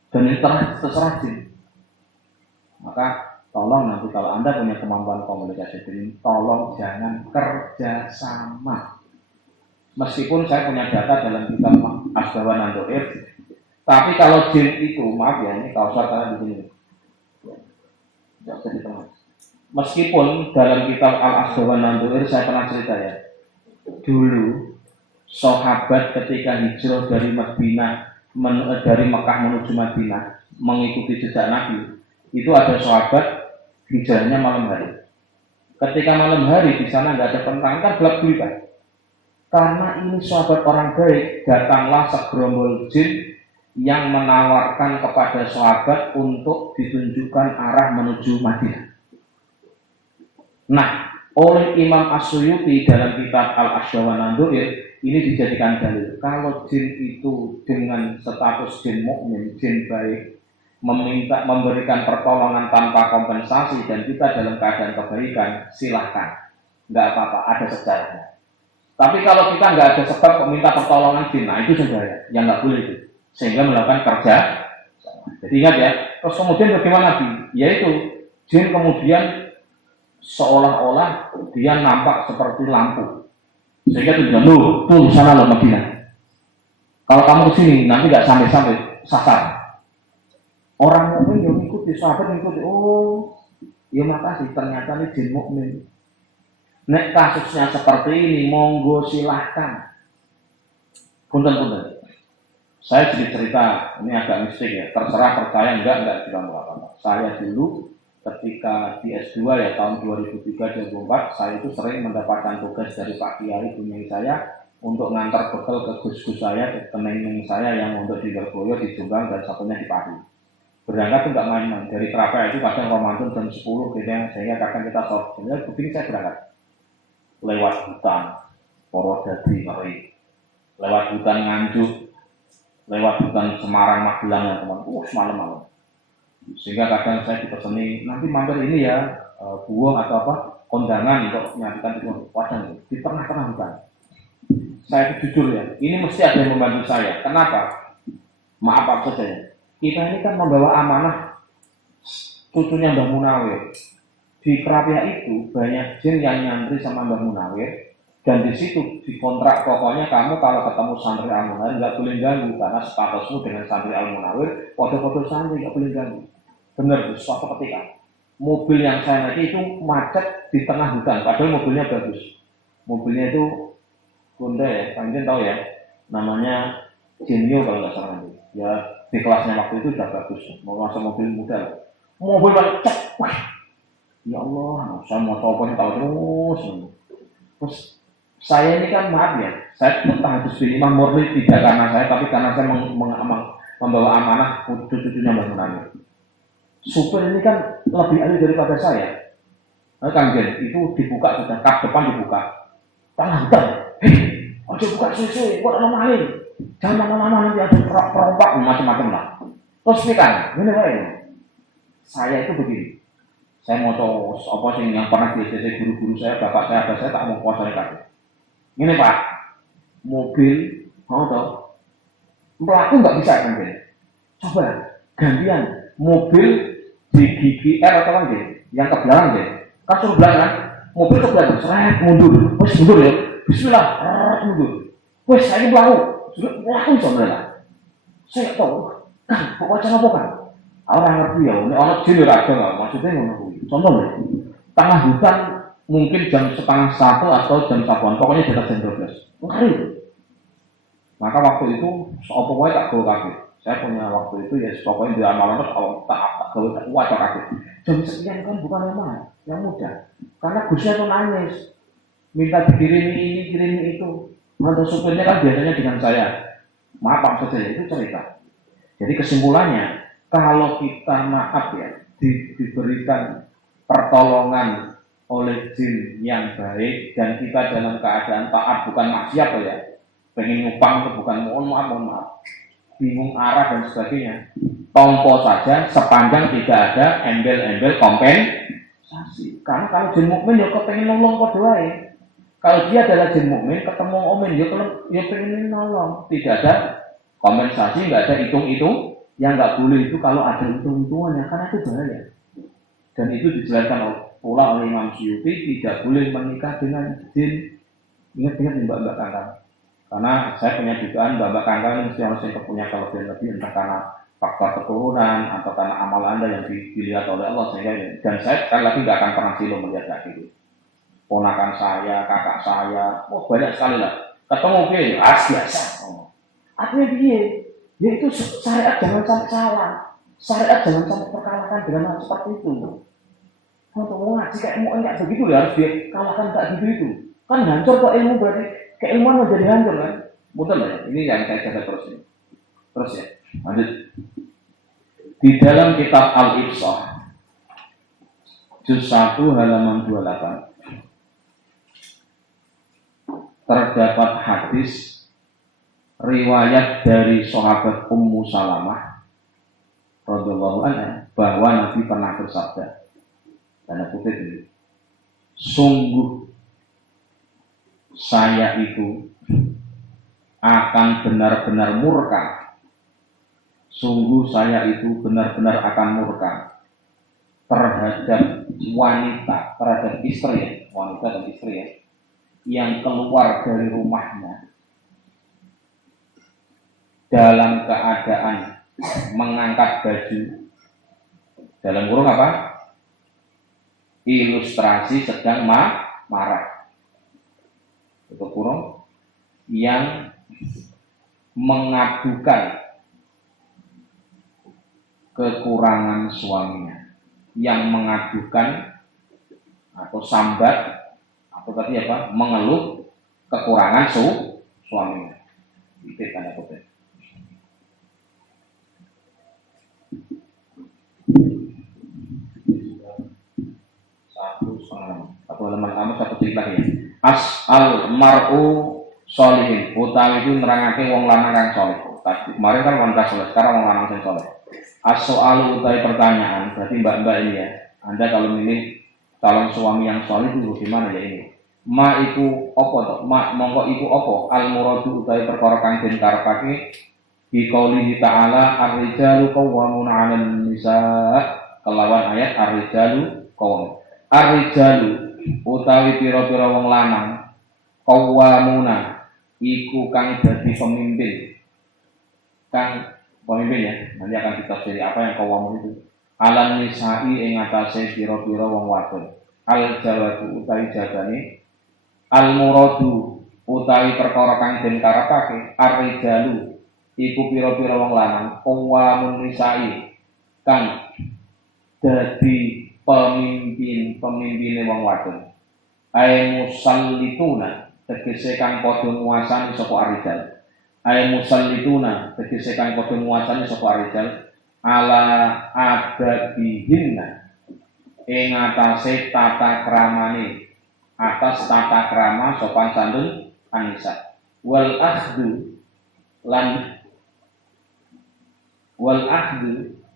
Dan itu terserah jin. Maka tolong nanti kalau Anda punya kemampuan komunikasi jin, tolong jangan kerjasama. Meskipun saya punya data dalam kitab Asdawan Andoir, tapi kalau jin itu, maaf ya, ini kalau saya di sini, tidak usah di tengah. Meskipun dalam kitab Al-Asdawan Andoir saya pernah cerita ya, dulu sahabat ketika hijrah dari Mekah menuju Madinah mengikuti jejak Nabi, itu ada sahabat hijrahnya malam hari. Ketika malam hari di sana nggak ada penerangan, kan gelap gulita. Karena ini sahabat orang baik, datanglah segerombol jin yang menawarkan kepada sahabat untuk ditunjukkan arah menuju Madinah. Nah, oleh Imam As-Suyuti dalam kitab Al-Asdawan An-Nu'ir ini dijadikan dalil kalau jin itu dengan status jin mukmin, jin baik, memberikan pertolongan tanpa kompensasi dan kita dalam keadaan kebaikan, silahkan, nggak apa-apa, ada sejarahnya. Tapi kalau kita nggak ada sebab meminta pertolongan jin, nah itu sebenarnya yang nggak boleh itu, sehingga melakukan kerja. Jadi ingat ya. Terus kemudian bagaimana Nabi? Yaitu jin kemudian seolah-olah dia nampak seperti lampu, sehingga tujuan tuh sana loh Madinah. Kalau kamu kesini nanti nggak sampai sasar. Orang mukmin yang ikuti, sahabat yang ikuti, oh, ya makasih ternyata ini jin mukmin. Nek kasusnya seperti ini, monggo silahkan. Punten. Saya sedikit cerita, ini agak mistik ya. Terserah percaya enggak kita apa-apa. Saya dulu ketika di S2 ya tahun 2003-2004, saya itu sering mendapatkan tugas dari Pak Kiai Bunyai saya untuk ngantar bekal ke gus-gus saya, ke neng saya yang untuk di Lirboyo, di Jombang, dan satunya di Pati. Berangkat tuh nggak main-main. Dari Kerapa itu kadang Ramadan jam 10 gitu ya, sehingga kadang kita sholat. Sebenarnya begini saya berangkat. Lewat hutan, Purwodadi, Meri. Lewat hutan Nganjuk, lewat hutan Semarang, Magelang ya teman. Malam-malam. Sehingga kadang saya dipeseni, nanti mampir ini ya, buah atau apa, kondangan untuk menyajikan di wajan di tengah-tengah hutan. Saya itu jujur ya, ini mesti ada yang membantu saya. Kenapa? Maaf saja ya. Kita ini kan membawa amanah cucunya Mbah Munawir. Di Kerapia itu banyak jin yang nyantri sama Mbah Munawir, dan di situ dikontrak pokoknya kamu kalau ketemu santri Al Munawir nggak boleh ganggu karena statusmu dengan santri Al Munawir foto-foto santri nggak boleh ganggu. Benar, suatu ketika mobil yang saya naiki itu macet di tengah hutan, padahal mobilnya bagus. Mobilnya itu Honda ya, kalian tahu ya, namanya Genio kalau nggak salah nanti. Ya di kelasnya waktu itu sudah bagus, mau masuk mobil muda. Mobil banget cek, wah, ya Allah, saya mau coba tahu terus. Saya ini kan maaf ya, saya pun tahajud di imam murni tidak karena saya, tapi karena saya membawa amanah cucu-cucunya Mbah Munawir. Supir ini kan lebih ahli daripada saya. Nah, kan itu dibuka sudah, kap depan dibuka. Tangan, ojo buka susu, buat orang lain. Jangan lama-lama nanti ada perompak macam-macam lah. Terus ini kan, ini apa ini? Saya itu begini. Saya mau tahu apa sih yang pernah diajari guru-guru saya, bapak saya tak mau kuasai kaki. Ini Pak, mobil, mau tahu? Pelaku nggak bisa kan? Coba gantian mobil di gigi R atau kan yang ke belakang deh. Kan suruh belakang, mobil ke belakang, seret mundur, wes mundur ya. Bismillah, mundur. Wes saya ini pelaku sebenarnya. Saya tahu, kan, pokoknya apa kan? Orang ngerti ya, ini orang jin ya ada nggak? Maksudnya ngono. Contoh nih, tengah hutan mungkin jam 12:30 atau jam 1-an, pokoknya di atas jam 12. Ngeri. Maka waktu itu, apa wae tak gawe kaget. Saya punya waktu itu ya, pokoknya di amalan kalau tak gawe tak wae kaget. Jam sekian kan bukan yang mudah. Karena Gusnya tuh nangis, minta dikirimi ini, kirimi itu. Mantan supirnya kan biasanya dengan saya. Maaf saja itu cerita. Jadi kesimpulannya, kalau kita maaf ya, diberikan pertolongan oleh jin yang baik dan kita dalam keadaan taat bukan maksiat ya, pengen nyupang itu bukan mohon maaf, bingung arah dan sebagainya, tompo saja sepanjang tidak ada embel-embel kompensasi. Karena kalau jin mukmin ya kepengen nolong kok doain. Kalau dia adalah jin mukmin ketemu omen ya pengen nolong, tidak ada kompensasi, nggak ada hitung-hitung. Yang nggak boleh itu kalau ada hitung-hitungannya karena itu bahaya. Dan itu dijelaskan pula oleh Imam Suyuti, tidak boleh menikah dengan jin. Ingat-ingat Mbak Kangkang. Karena saya punya dugaan Mbak Kangkang ini mesti harus yang punya kelebihan lebih, entah karena faktor keturunan atau karena amal Anda yang dilihat oleh Allah sehingga. Dan saya sekali lagi nggak akan pernah silo melihat kayak gitu. Ponakan saya, kakak saya, banyak sekali lah. Ketemu dia, biasa. Artinya dia, yaitu syariat jangan sampai salah. Syariat jangan sampai terkalahkan dengan hal seperti itu. Untuk ngaji kayak ilmu enggak begitu ya, harus dikalahkan tak gitu itu. Kan hancur kok ilmu, berarti keilmuan mau jadi hancur kan? Betul ya, ini yang saya jaga terus ini. Terus ya, lanjut. Di dalam kitab Al-Ifsah juz 1 halaman 28 terdapat hadis riwayat dari sahabat Ummu Salamah radhiyallahu anha bahwa Nabi pernah bersabda, tanda kutip ini, sungguh saya itu akan benar-benar murka, sungguh saya itu benar-benar akan murka terhadap wanita, terhadap istri, wanita dan istri ya, yang keluar dari rumahnya dalam keadaan mengangkat baju, dalam kurung apa? Ilustrasi sedang marah. tutup kurung, yang mengadukan kekurangan suaminya, yang mengadukan atau sambat atau tadi apa, mengeluh kekurangan suaminya. Itu tanda kutip. Satu halaman kamu satu cerita ya. Al mar'u sholihin, utawi itu nerangake wong lanang kang saleh. Tadi kemarin kan wanita saleh, sekarang wong lanang sing saleh. As-soalu utawi pertanyaan, berarti mbak-mbak ini ya. Anda kalau milih calon suami yang saleh itu gimana ya ini? Ma iku apa to? Ma mongko iku apa? Al muradu utawi perkara kang den karepake bi qoulihi ta'ala ar-rijalu qawwamuna 'alan nisaa, kelawan ayat ar-rijalu qawwam. Ar-rijalu utawi pira-pira wong lanang qawwamuna iku kang dadi pemimpin. Kang pemimpin ya. Nanti akan ditafsiri apa yang qawwamun itu. 'Alan nisa'i ing atase pira-pira wong wadon. Al-jawadu utawi jabane al-muradu utawi perkara kang den karepake ar-rijalu iku pira-pira wong lanang qawwamun nisa'i kang dadi pemimpine wong wadon. Ai musallituna tegese kang padha nguasani sapa ar-rijal. Ai musallituna tegese kang padha nguasani sapa ar-rijal ala adabihinna ing atase tata kramane, atas tata krama sopan santun anisa. Wal ahdu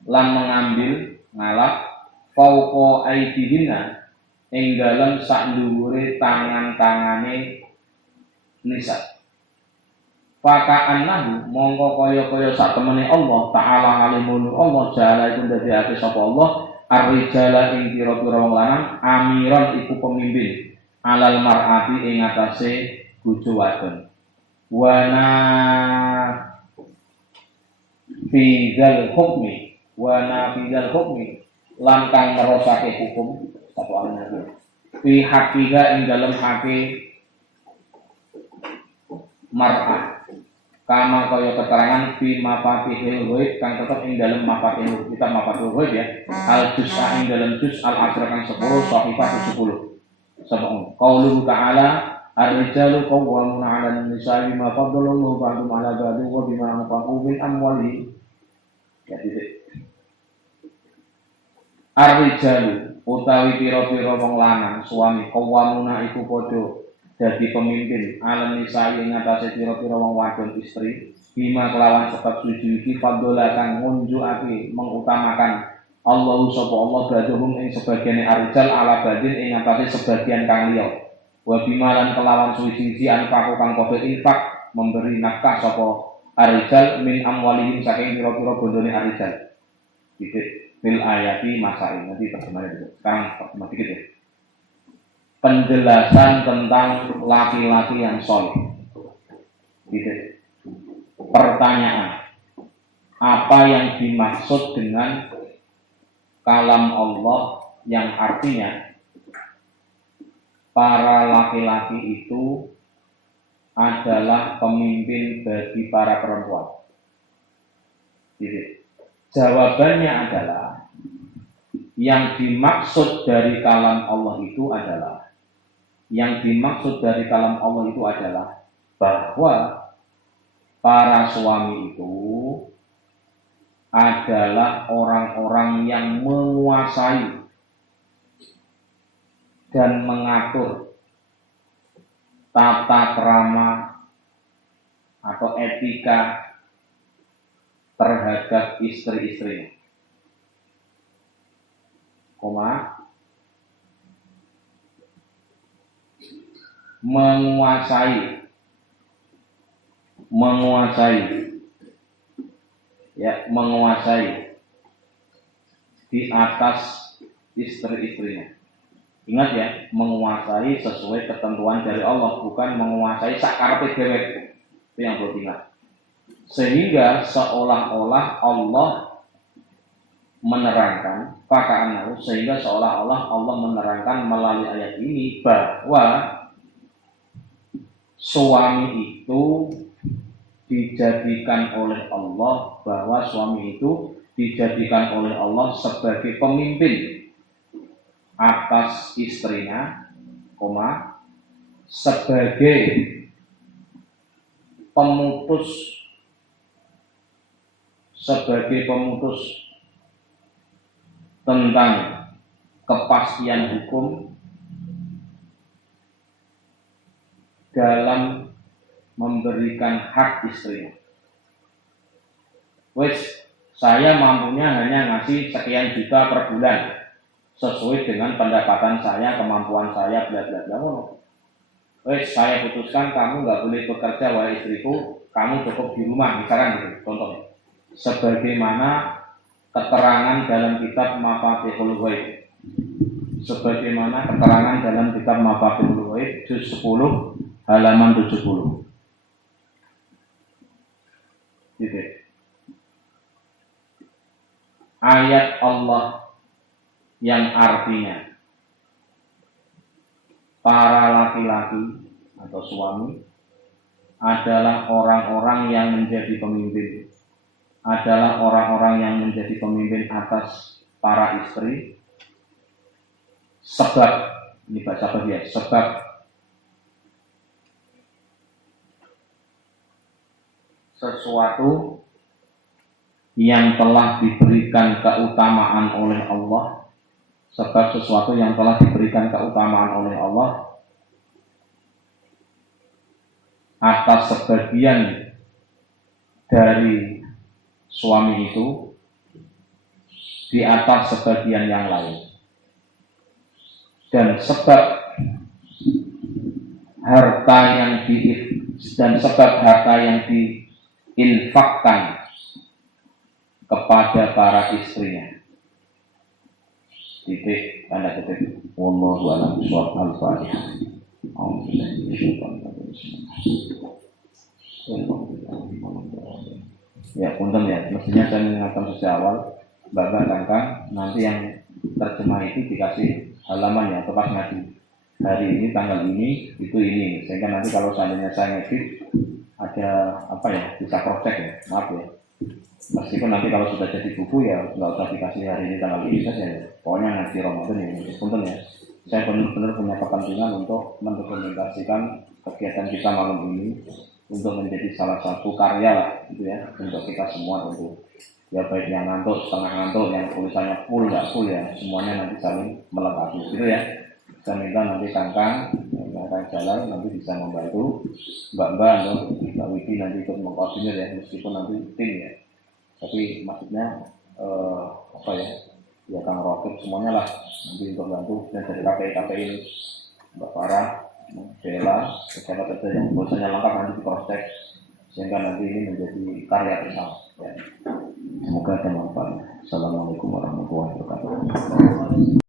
lan mengambil ngalap fauqa aidihina ing dalem sak dhuwure tangan-tangane nisa. Faka'annahu mongko kaya-kaya sak temene Allah taala alimul Allah jala iku ndadekake sapa Allah ar-rijala ing pira-pira wong lanang amiron iku pemimpin alal mar'ati ing atase bojo wadon. Wana fizal hukmi lan kang ngerosake hukum satu alnya fi haqiqa ing dalem hake mar'ah kama kaya keterangan fi mafatihil ghaib kang tetep ing dalem mafatihil kitab mafatihil ghaib ya al juz'a ing dalem juz al asra kang 10 sahifah 70 sabun qauluhu ta'ala ar-rijalu qawwamuna 'alan nisa'i bima faddalallahu ba'dhum 'ala ba'dhin wa bima anfaqu min amwalihim. Ya titik. Ar-rijalu utawi pira-pira wong lanang suami qawwamuna iku padha dadi pemimpin 'alan nisa'i ing atase pira-pira wong wadon istri bima kelawan sebab suci iki faddalah kang ngunjukake mengutamakan Allahu sapa Allah ba'dhum ing sebagiane ar-rijal ala ba'dhin ing atase sebagian kang liya. Wa bimalan kelawan suwi-suwi anfaqu kang padha infak memberi nafkah sapa ar-rijal min amwalihim saking pira-pira bondone ar-rijal. Titik fil ayati masail nanti terjemahnya dulu. Sekarang terjemah dikit ya. Penjelasan tentang laki-laki yang soleh. Titik. Pertanyaan. Apa yang dimaksud dengan kalam Allah yang artinya para laki-laki itu adalah pemimpin bagi para perempuan. Jadi, jawabannya adalah yang dimaksud dari kalam Allah itu adalah bahwa para suami itu adalah orang-orang yang menguasai dan mengatur tata krama atau etika terhadap istri-istrinya. Menguasai di atas istri-istrinya. Ingat ya, menguasai sesuai ketentuan dari Allah, bukan menguasai sakarepe dhewe. Itu yang perlu diingat. Sehingga seolah-olah Allah menerangkan sehingga seolah-olah Allah menerangkan melalui ayat ini bahwa suami itu dijadikan oleh Allah, bahwa suami itu dijadikan oleh Allah sebagai pemimpin atas istrinya, sebagai pemutus tentang kepastian hukum dalam memberikan hak istrinya. Saya mampunya hanya ngasih sekian juta per bulan sesuai dengan pendapatan saya, kemampuan saya, bla bla bla. Saya putuskan kamu nggak boleh bekerja, wahai istriku, kamu cukup di rumah, misalkan gitu, contohnya. Sebagaimana keterangan dalam kitab Mafatihul Ghaib. Sebagaimana keterangan dalam kitab Mafatihul Ghaib juz 10 halaman 70. Gitu. Ayat Allah yang artinya para laki-laki atau suami adalah orang-orang yang menjadi pemimpin, adalah orang-orang yang menjadi pemimpin atas para istri, sebab, ini baca apa dia, sebab sesuatu yang telah diberikan keutamaan oleh Allah, sebab sesuatu yang telah diberikan keutamaan oleh Allah atas sebagian dari suami itu di atas sebagian yang lain, dan sebab harta yang diinfakkan kepada para istrinya. Titik tanda kutip. Wallahu a'lam bishawab. Al-Fatihah. Ya, punten ya. Mestinya saya mengingatkan sejak awal, Bapak Kangkang, nanti yang terjemah itu dikasih halaman ya, atau pas ngaji. Hari ini, tanggal ini, itu ini. Sehingga nanti kalau seandainya saya ngedit, ada apa ya, bisa cross check ya, maaf ya. Meskipun nanti kalau sudah jadi buku ya nggak usah dikasih hari ini tanggal ini saja ya. Pokoknya ngaji Ramadan ya, meskipun ya. Saya benar-benar punya kepentingan untuk mendokumentasikan kegiatan kita malam ini untuk menjadi salah satu karya lah, gitu ya, untuk kita semua tentu. Ya baik yang ngantuk, setengah ngantuk, yang tulisannya full nggak full ya, semuanya nanti saling melengkapi, gitu ya. Saya minta nanti Kangkang yang akan jalan nanti bisa membantu Mbak Widi nanti ikut mengkoordinir ya, meskipun nanti tim ya. Tapi maksudnya apa ya Kang Rokib semuanya lah nanti untuk bantu, dan dari KPI ini Mbak Farah, Bella, siapa-siapa yang tulisannya lengkap nanti di cross check sehingga nanti ini menjadi karya bersama ya. Semoga bermanfaat. Assalamualaikum warahmatullahi wabarakatuh.